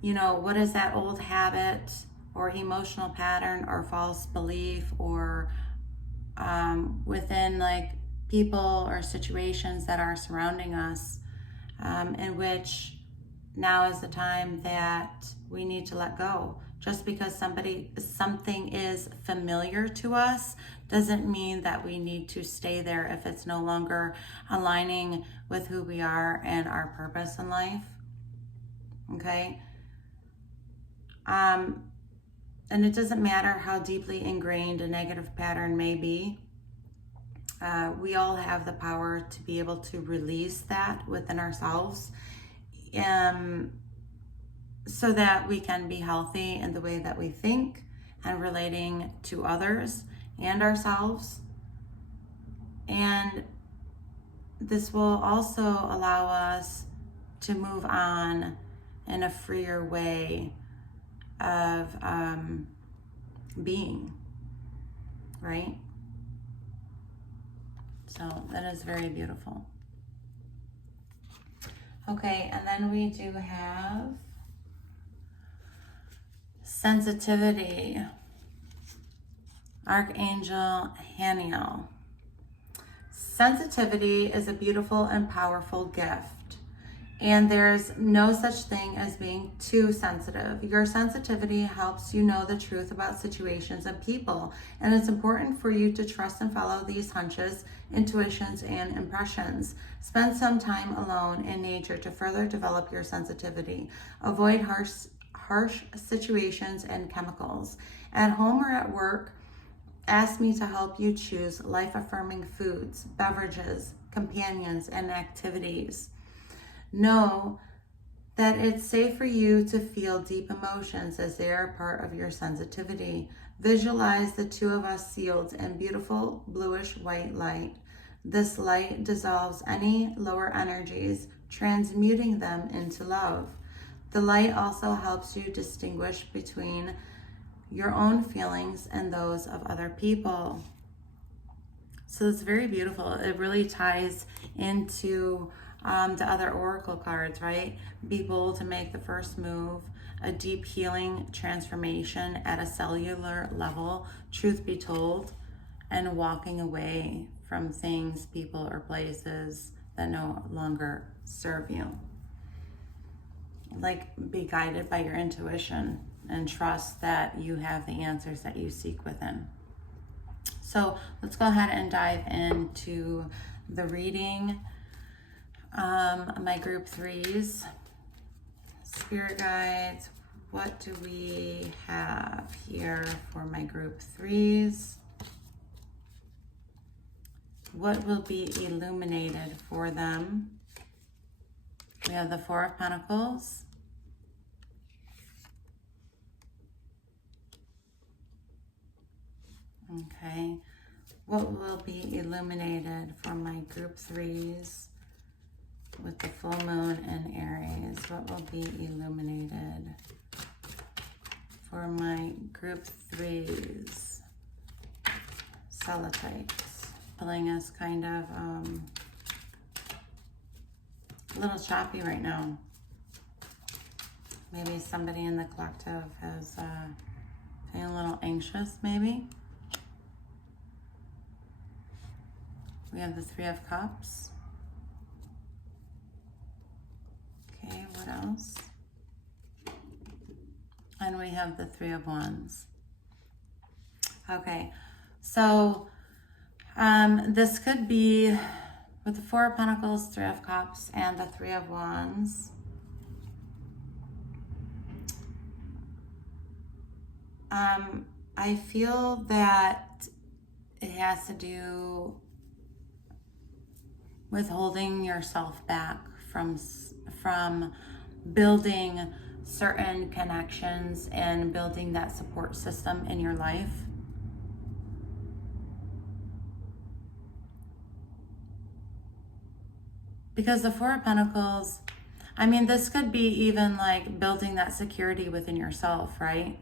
what is that old habit or emotional pattern or false belief or within like people or situations that are surrounding us, in which now is the time that we need to let go. Just because something is familiar to us doesn't mean that we need to stay there if it's no longer aligning with who we are and our purpose in life. Okay? And it doesn't matter how deeply ingrained a negative pattern may be. We all have the power to be able to release that within ourselves, so that we can be healthy in the way that we think and relating to others and ourselves. And this will also allow us to move on in a freer way of being, right? So that is very beautiful. Okay, and then we do have sensitivity, Archangel Haniel. Sensitivity is a beautiful and powerful gift, and there's no such thing as being too sensitive. Your sensitivity helps you know the truth about situations and people, and it's important for you to trust and follow these hunches, intuitions, and impressions. Spend some time alone in nature to further develop your sensitivity. Avoid harsh situations and chemicals. At home or at work, ask me to help you choose life-affirming foods, beverages, companions, and activities. Know that it's safe for you to feel deep emotions as they are part of your sensitivity. Visualize the two of us sealed in beautiful bluish white light. This light dissolves any lower energies, transmuting them into love. The light also helps you distinguish between your own feelings and those of other people. So it's very beautiful. It really ties into the other oracle cards, right? Be bold to make the first move, a deep healing transformation at a cellular level, truth be told, and walking away from things, people, or places that no longer serve you. Like, be guided by your intuition and trust that you have the answers that you seek within. So let's go ahead and dive into the reading. My group threes, spirit guides, what do we have here for my group threes? What will be illuminated for them? We have the Four of Pentacles. Okay. What will be illuminated for my group threes with the full moon in Aries? What will be illuminated for my group threes? Celestites. Feeling is kind of a little choppy right now. Maybe somebody in the collective is feeling a little anxious, maybe. We have the Three of Cups. Okay, what else? And we have the Three of Wands. Okay, so this could be with the Four of Pentacles, Three of Cups, and the Three of Wands. I feel that it has to do with holding yourself back from building certain connections and building that support system in your life. Because the Four of Pentacles, I mean, this could be even like building that security within yourself, right?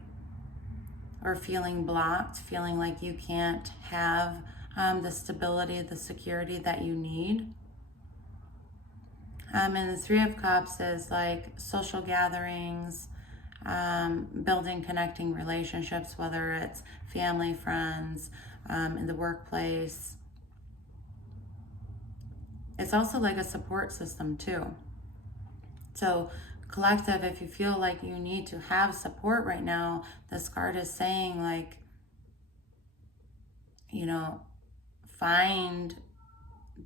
Or feeling blocked, feeling like you can't have the stability, the security that you need. And the Three of Cups is like social gatherings, building, connecting relationships, whether it's family, friends, in the workplace. It's also like a support system too. So collective, if you feel like you need to have support right now, this card is saying like, you know, find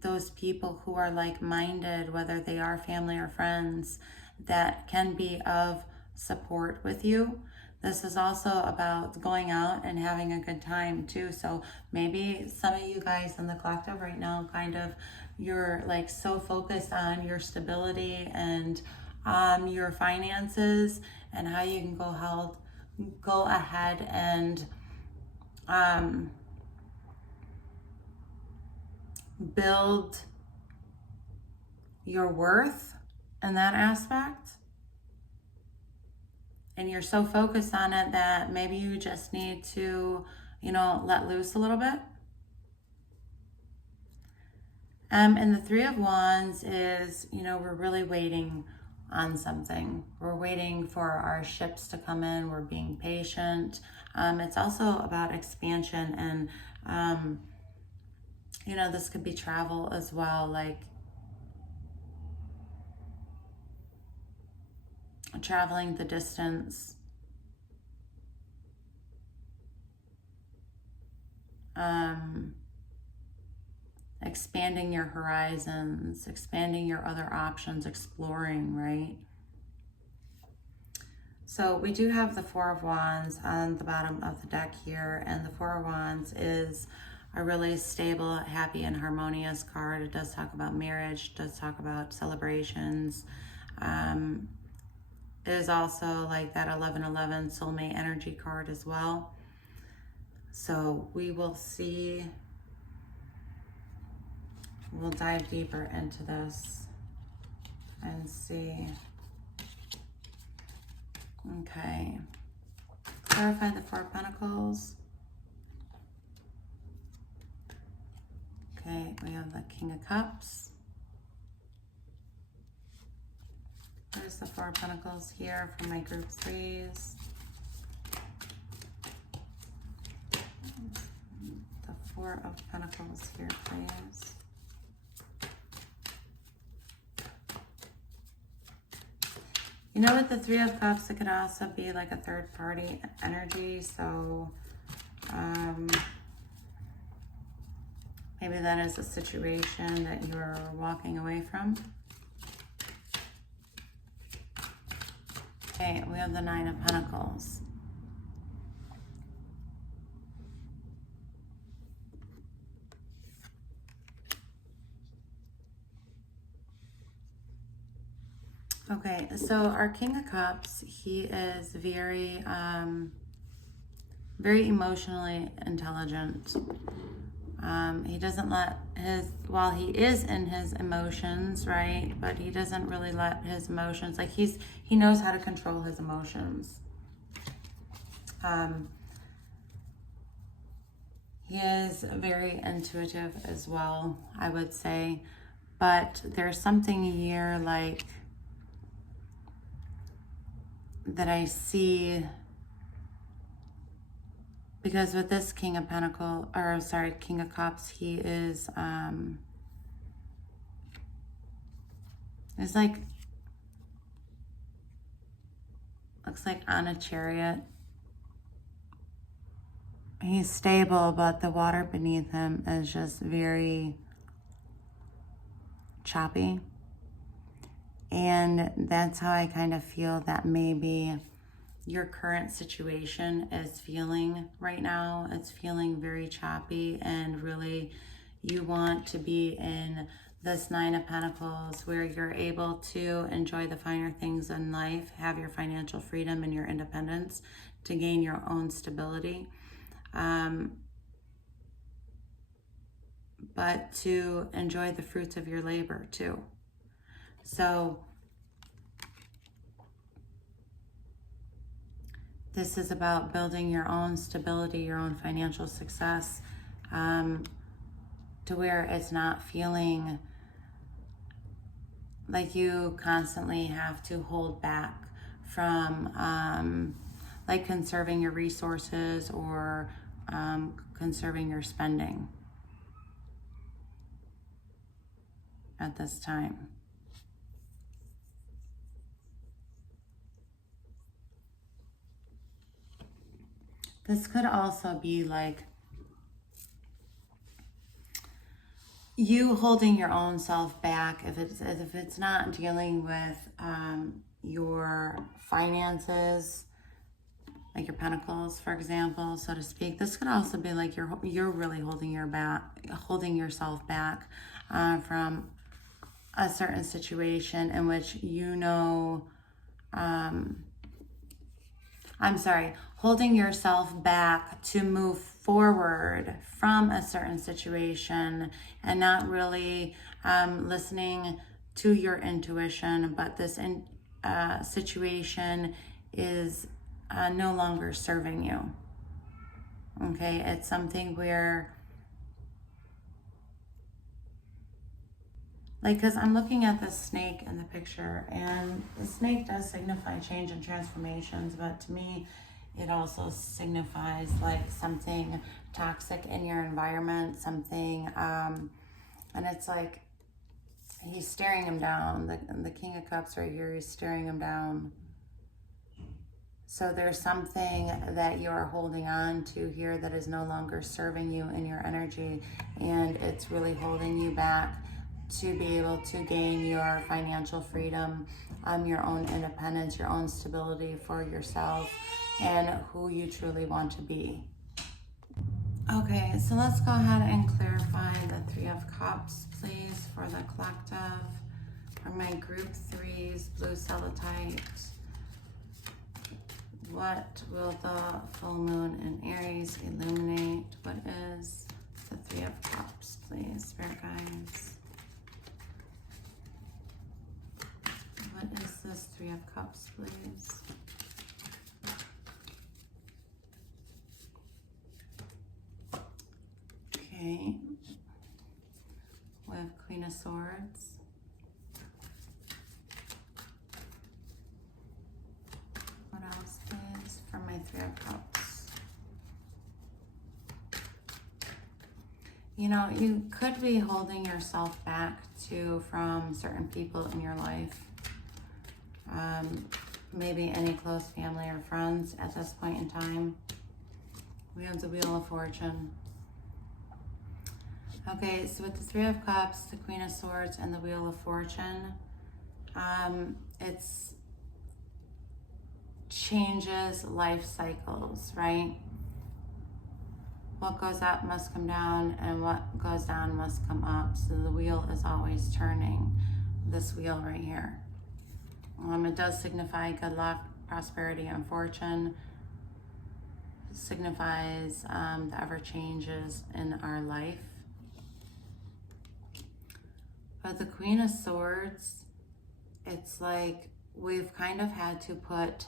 those people who are like-minded, whether they are family or friends, that can be of support with you. This is also about going out and having a good time too. So maybe some of you guys in the collective right now, kind of, you're like so focused on your stability and your finances and how you can go ahead and build your worth in that aspect. And you're so focused on it that maybe you just need to, you know, let loose a little bit. And the Three of Wands is, you know, we're really waiting on something. We're waiting for our ships to come in. We're being patient. It's also about expansion and, you know, this could be travel as well, like traveling the distance. Expanding your horizons, expanding your other options, exploring, right? So we do have the Four of Wands on the bottom of the deck here, and the Four of Wands is a really stable, happy, and harmonious card. It does talk about marriage, it does talk about celebrations. It is also like that 1111 soulmate energy card as well. So we will see. We'll dive deeper into this and see. Okay. Clarify the Four of Pentacles. Okay, we have the King of Cups. is the Four of Pentacles here for my group threes? The Four of Pentacles here, please. You know, with the Three of Cups, it could also be like a third party energy. So maybe that is a situation that you're walking away from. Okay, we have the Nine of Pentacles. Okay, so our King of Cups, he is very, very emotionally intelligent. He doesn't let while he is in his emotions, right? But he doesn't really let his emotions, like he knows how to control his emotions. He is very intuitive as well, I would say. But there's something here like that I see, because with this King of Pentacles, or sorry, King of Cups, he is it's like, looks like on a chariot. He's stable, but the water beneath him is just very choppy. And that's how I kind of feel that maybe your current situation is feeling right now. It's feeling very choppy, and really you want to be in this Nine of Pentacles where you're able to enjoy the finer things in life, have your financial freedom and your independence to gain your own stability. But to enjoy the fruits of your labor too. So this is about building your own stability, your own financial success, to where it's not feeling like you constantly have to hold back from like conserving your resources or conserving your spending at this time. This could also be like you holding your own self back if it's not dealing with your finances, like your pentacles, for example, so to speak. This could also be like you're really holding yourself back from a certain situation in which you know. Holding yourself back to move forward from a certain situation and not really listening to your intuition, but this situation is no longer serving you. Okay, it's something where, like, because I'm looking at the snake in the picture, and the snake does signify change and transformations, but to me, it also signifies like something toxic in your environment, something, and it's like he's staring him down. The King of Cups right here, he's staring him down. So there's something that you're holding on to here that is no longer serving you in your energy, and it's really holding you back to be able to gain your financial freedom, your own independence, your own stability for yourself and who you truly want to be. Okay, so let's go ahead and clarify the Three of Cups, please, for the collective, for my group threes, blue Celestite. What will the full moon in Aries illuminate? What is the Three of Cups, please, Spirit guides? What is this Three of Cups, please? Okay. We have Queen of Swords. Three of Cups. You know, you could be holding yourself back too from certain people in your life. Maybe any close family or friends at this point in time. We have the Wheel of Fortune. Okay, so with the Three of Cups, the Queen of Swords, and the Wheel of Fortune, it's changes life cycles, right? What goes up must come down, and what goes down must come up. So the wheel is always turning, this wheel right here. It does signify good luck, prosperity, and fortune. It signifies the ever changes in our life. But the Queen of Swords, it's like we've kind of had to put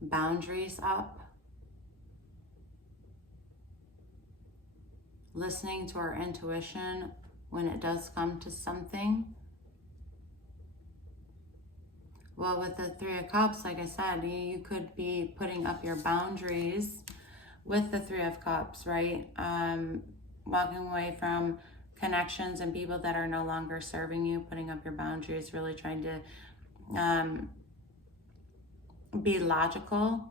boundaries up. Listening to our intuition when it does come to something. Well, with the Three of Cups, like I said, you could be putting up your boundaries with the Three of Cups, right? Walking away from connections and people that are no longer serving you, putting up your boundaries, really trying to be logical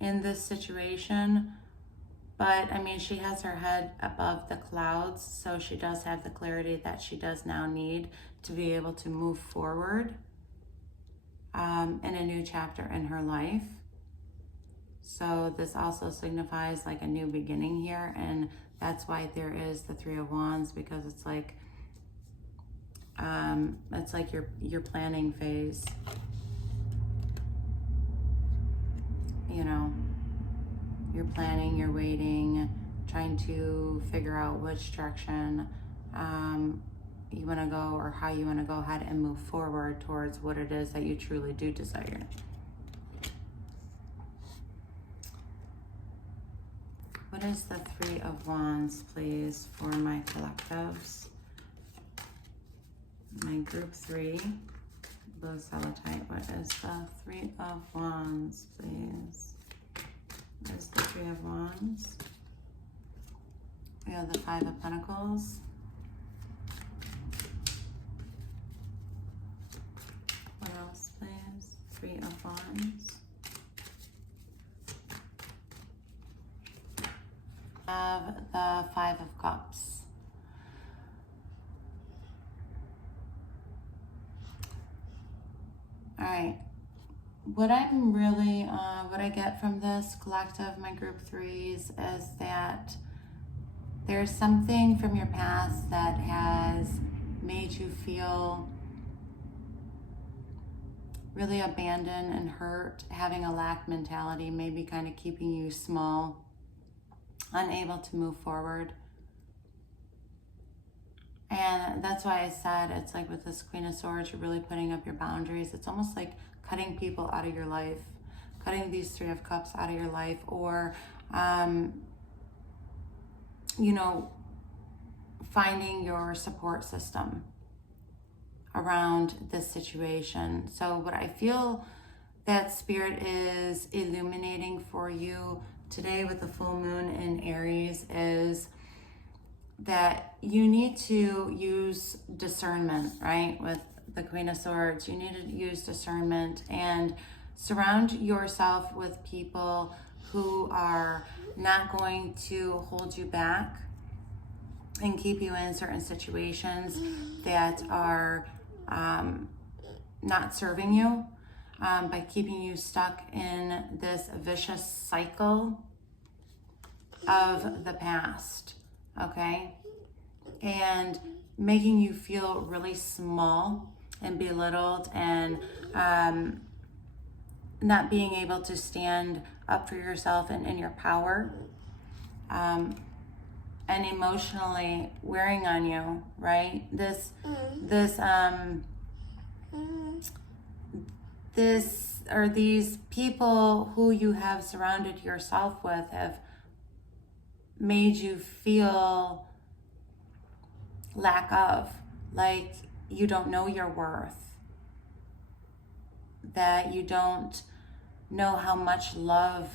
in this situation. But I mean, she has her head above the clouds, so she does have the clarity that she does now need to be able to move forward in a new chapter in her life. So this also signifies like a new beginning here, and that's why there is the Three of Wands, because it's like your planning phase. You know, you're planning, you're waiting, trying to figure out which direction you want to go, or how you want to go ahead and move forward towards what it is that you truly do desire. What is the Three of Wands, please, for my collectives? My group 3, blue Celestite. What is the Three of Wands, please? What is the Three of Wands? We have the Five of Pentacles. What else, please? Three of Wands. Have the Five of Cups. All right. What I'm really, what I get from this collective, my group 3s, is that there's something from your past that has made you feel really abandoned and hurt, having a lack mentality, maybe kind of keeping you small, unable to move forward. And that's why I said it's like with this Queen of Swords, you're really putting up your boundaries. It's almost like cutting people out of your life, cutting these Three of Cups out of your life, or, you know, finding your support system around this situation. So what I feel that Spirit is illuminating for you today with the full moon in Aries is that you need to use discernment, right? With the Queen of Swords, you need to use discernment and surround yourself with people who are not going to hold you back and keep you in certain situations that are not serving you, by keeping you stuck in this vicious cycle of the past, okay? And making you feel really small and belittled, and not being able to stand up for yourself and in your power, and emotionally wearing on you, right? These people who you have surrounded yourself with have made you feel lack of, like you don't know your worth, that you don't know how much love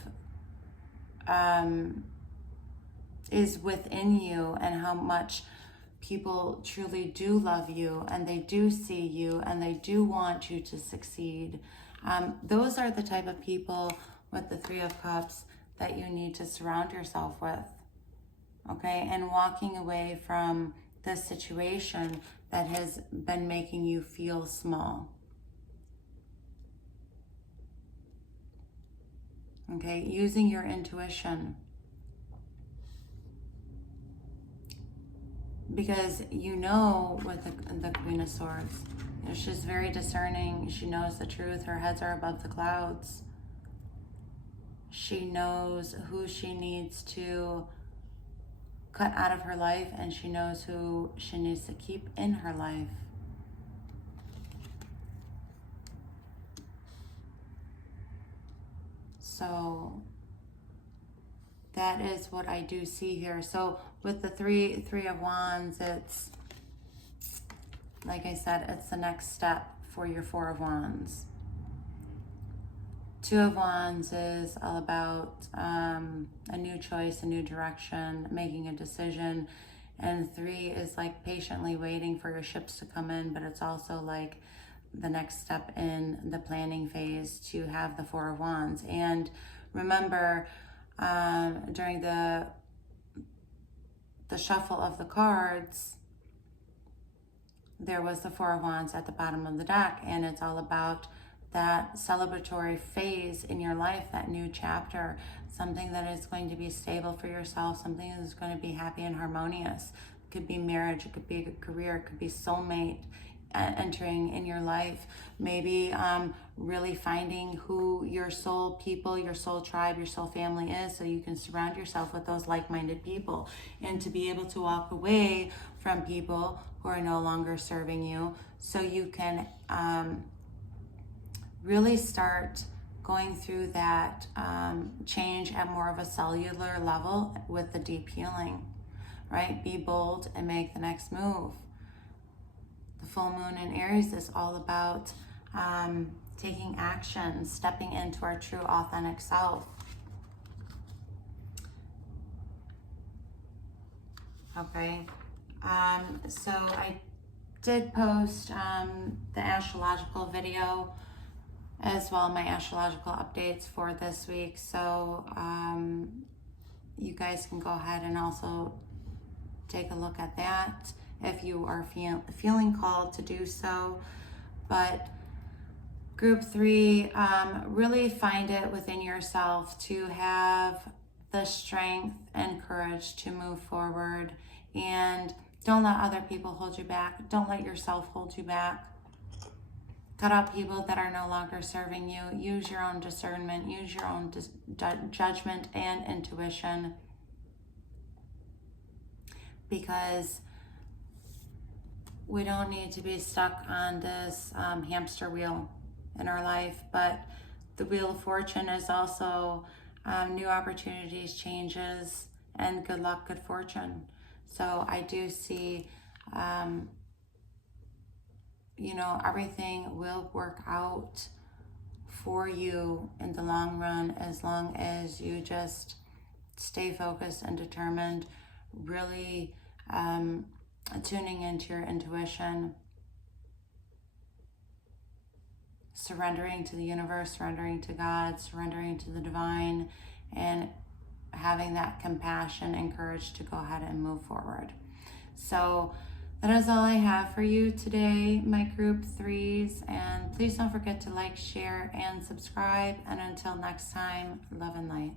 is within you, and how much people truly do love you, and they do see you, and they do want you to succeed. Those are the type of people with the Three of Cups that you need to surround yourself with. Okay, and walking away from this situation that has been making you feel small. Okay, using your intuition. Because you know, with the Queen of Swords, she's very discerning. She knows the truth. Her heads are above the clouds. She knows who she needs to cut out of her life, and she knows who she needs to keep in her life. So that is what I do see here. So with the three of Wands, it's, like I said, it's the next step for your Four of Wands. Two of Wands is all about a new choice, a new direction, making a decision. And three is like patiently waiting for your ships to come in, but it's also like the next step in the planning phase to have the Four of Wands. And remember, during the shuffle of the cards, there was the Four of Wands at the bottom of the deck, and it's all about that celebratory phase in your life, that new chapter, something that is going to be stable for yourself, something that is going to be happy and harmonious. It could be marriage, it could be a career, it could be soulmate entering in your life. Maybe really finding who your soul people, your soul tribe, your soul family is, so you can surround yourself with those like-minded people, and to be able to walk away from people who are no longer serving you, so you can really start going through that change at more of a cellular level with the deep healing, right? Be bold and make the next move. The full moon in Aries is all about taking action, stepping into our true authentic self. Okay, so I did post the astrological video, as well my astrological updates for this week. So you guys can go ahead and also take a look at that if you are feeling called to do so. But group three, really find it within yourself to have the strength and courage to move forward, and don't let other people hold you back. Don't let yourself hold you back. Cut out people that are no longer serving you. Use your own discernment. Use your own judgment and intuition. Because we don't need to be stuck on this hamster wheel in our life. But the Wheel of Fortune is also new opportunities, changes, and good luck, good fortune. So I do see everything will work out for you in the long run, as long as you just stay focused and determined, really tuning into your intuition, surrendering to the universe, surrendering to God, surrendering to the divine, and having that compassion and courage to go ahead and move forward. So that is all I have for you today, my group threes. And please don't forget to like, share, and subscribe. And until next time, love and light.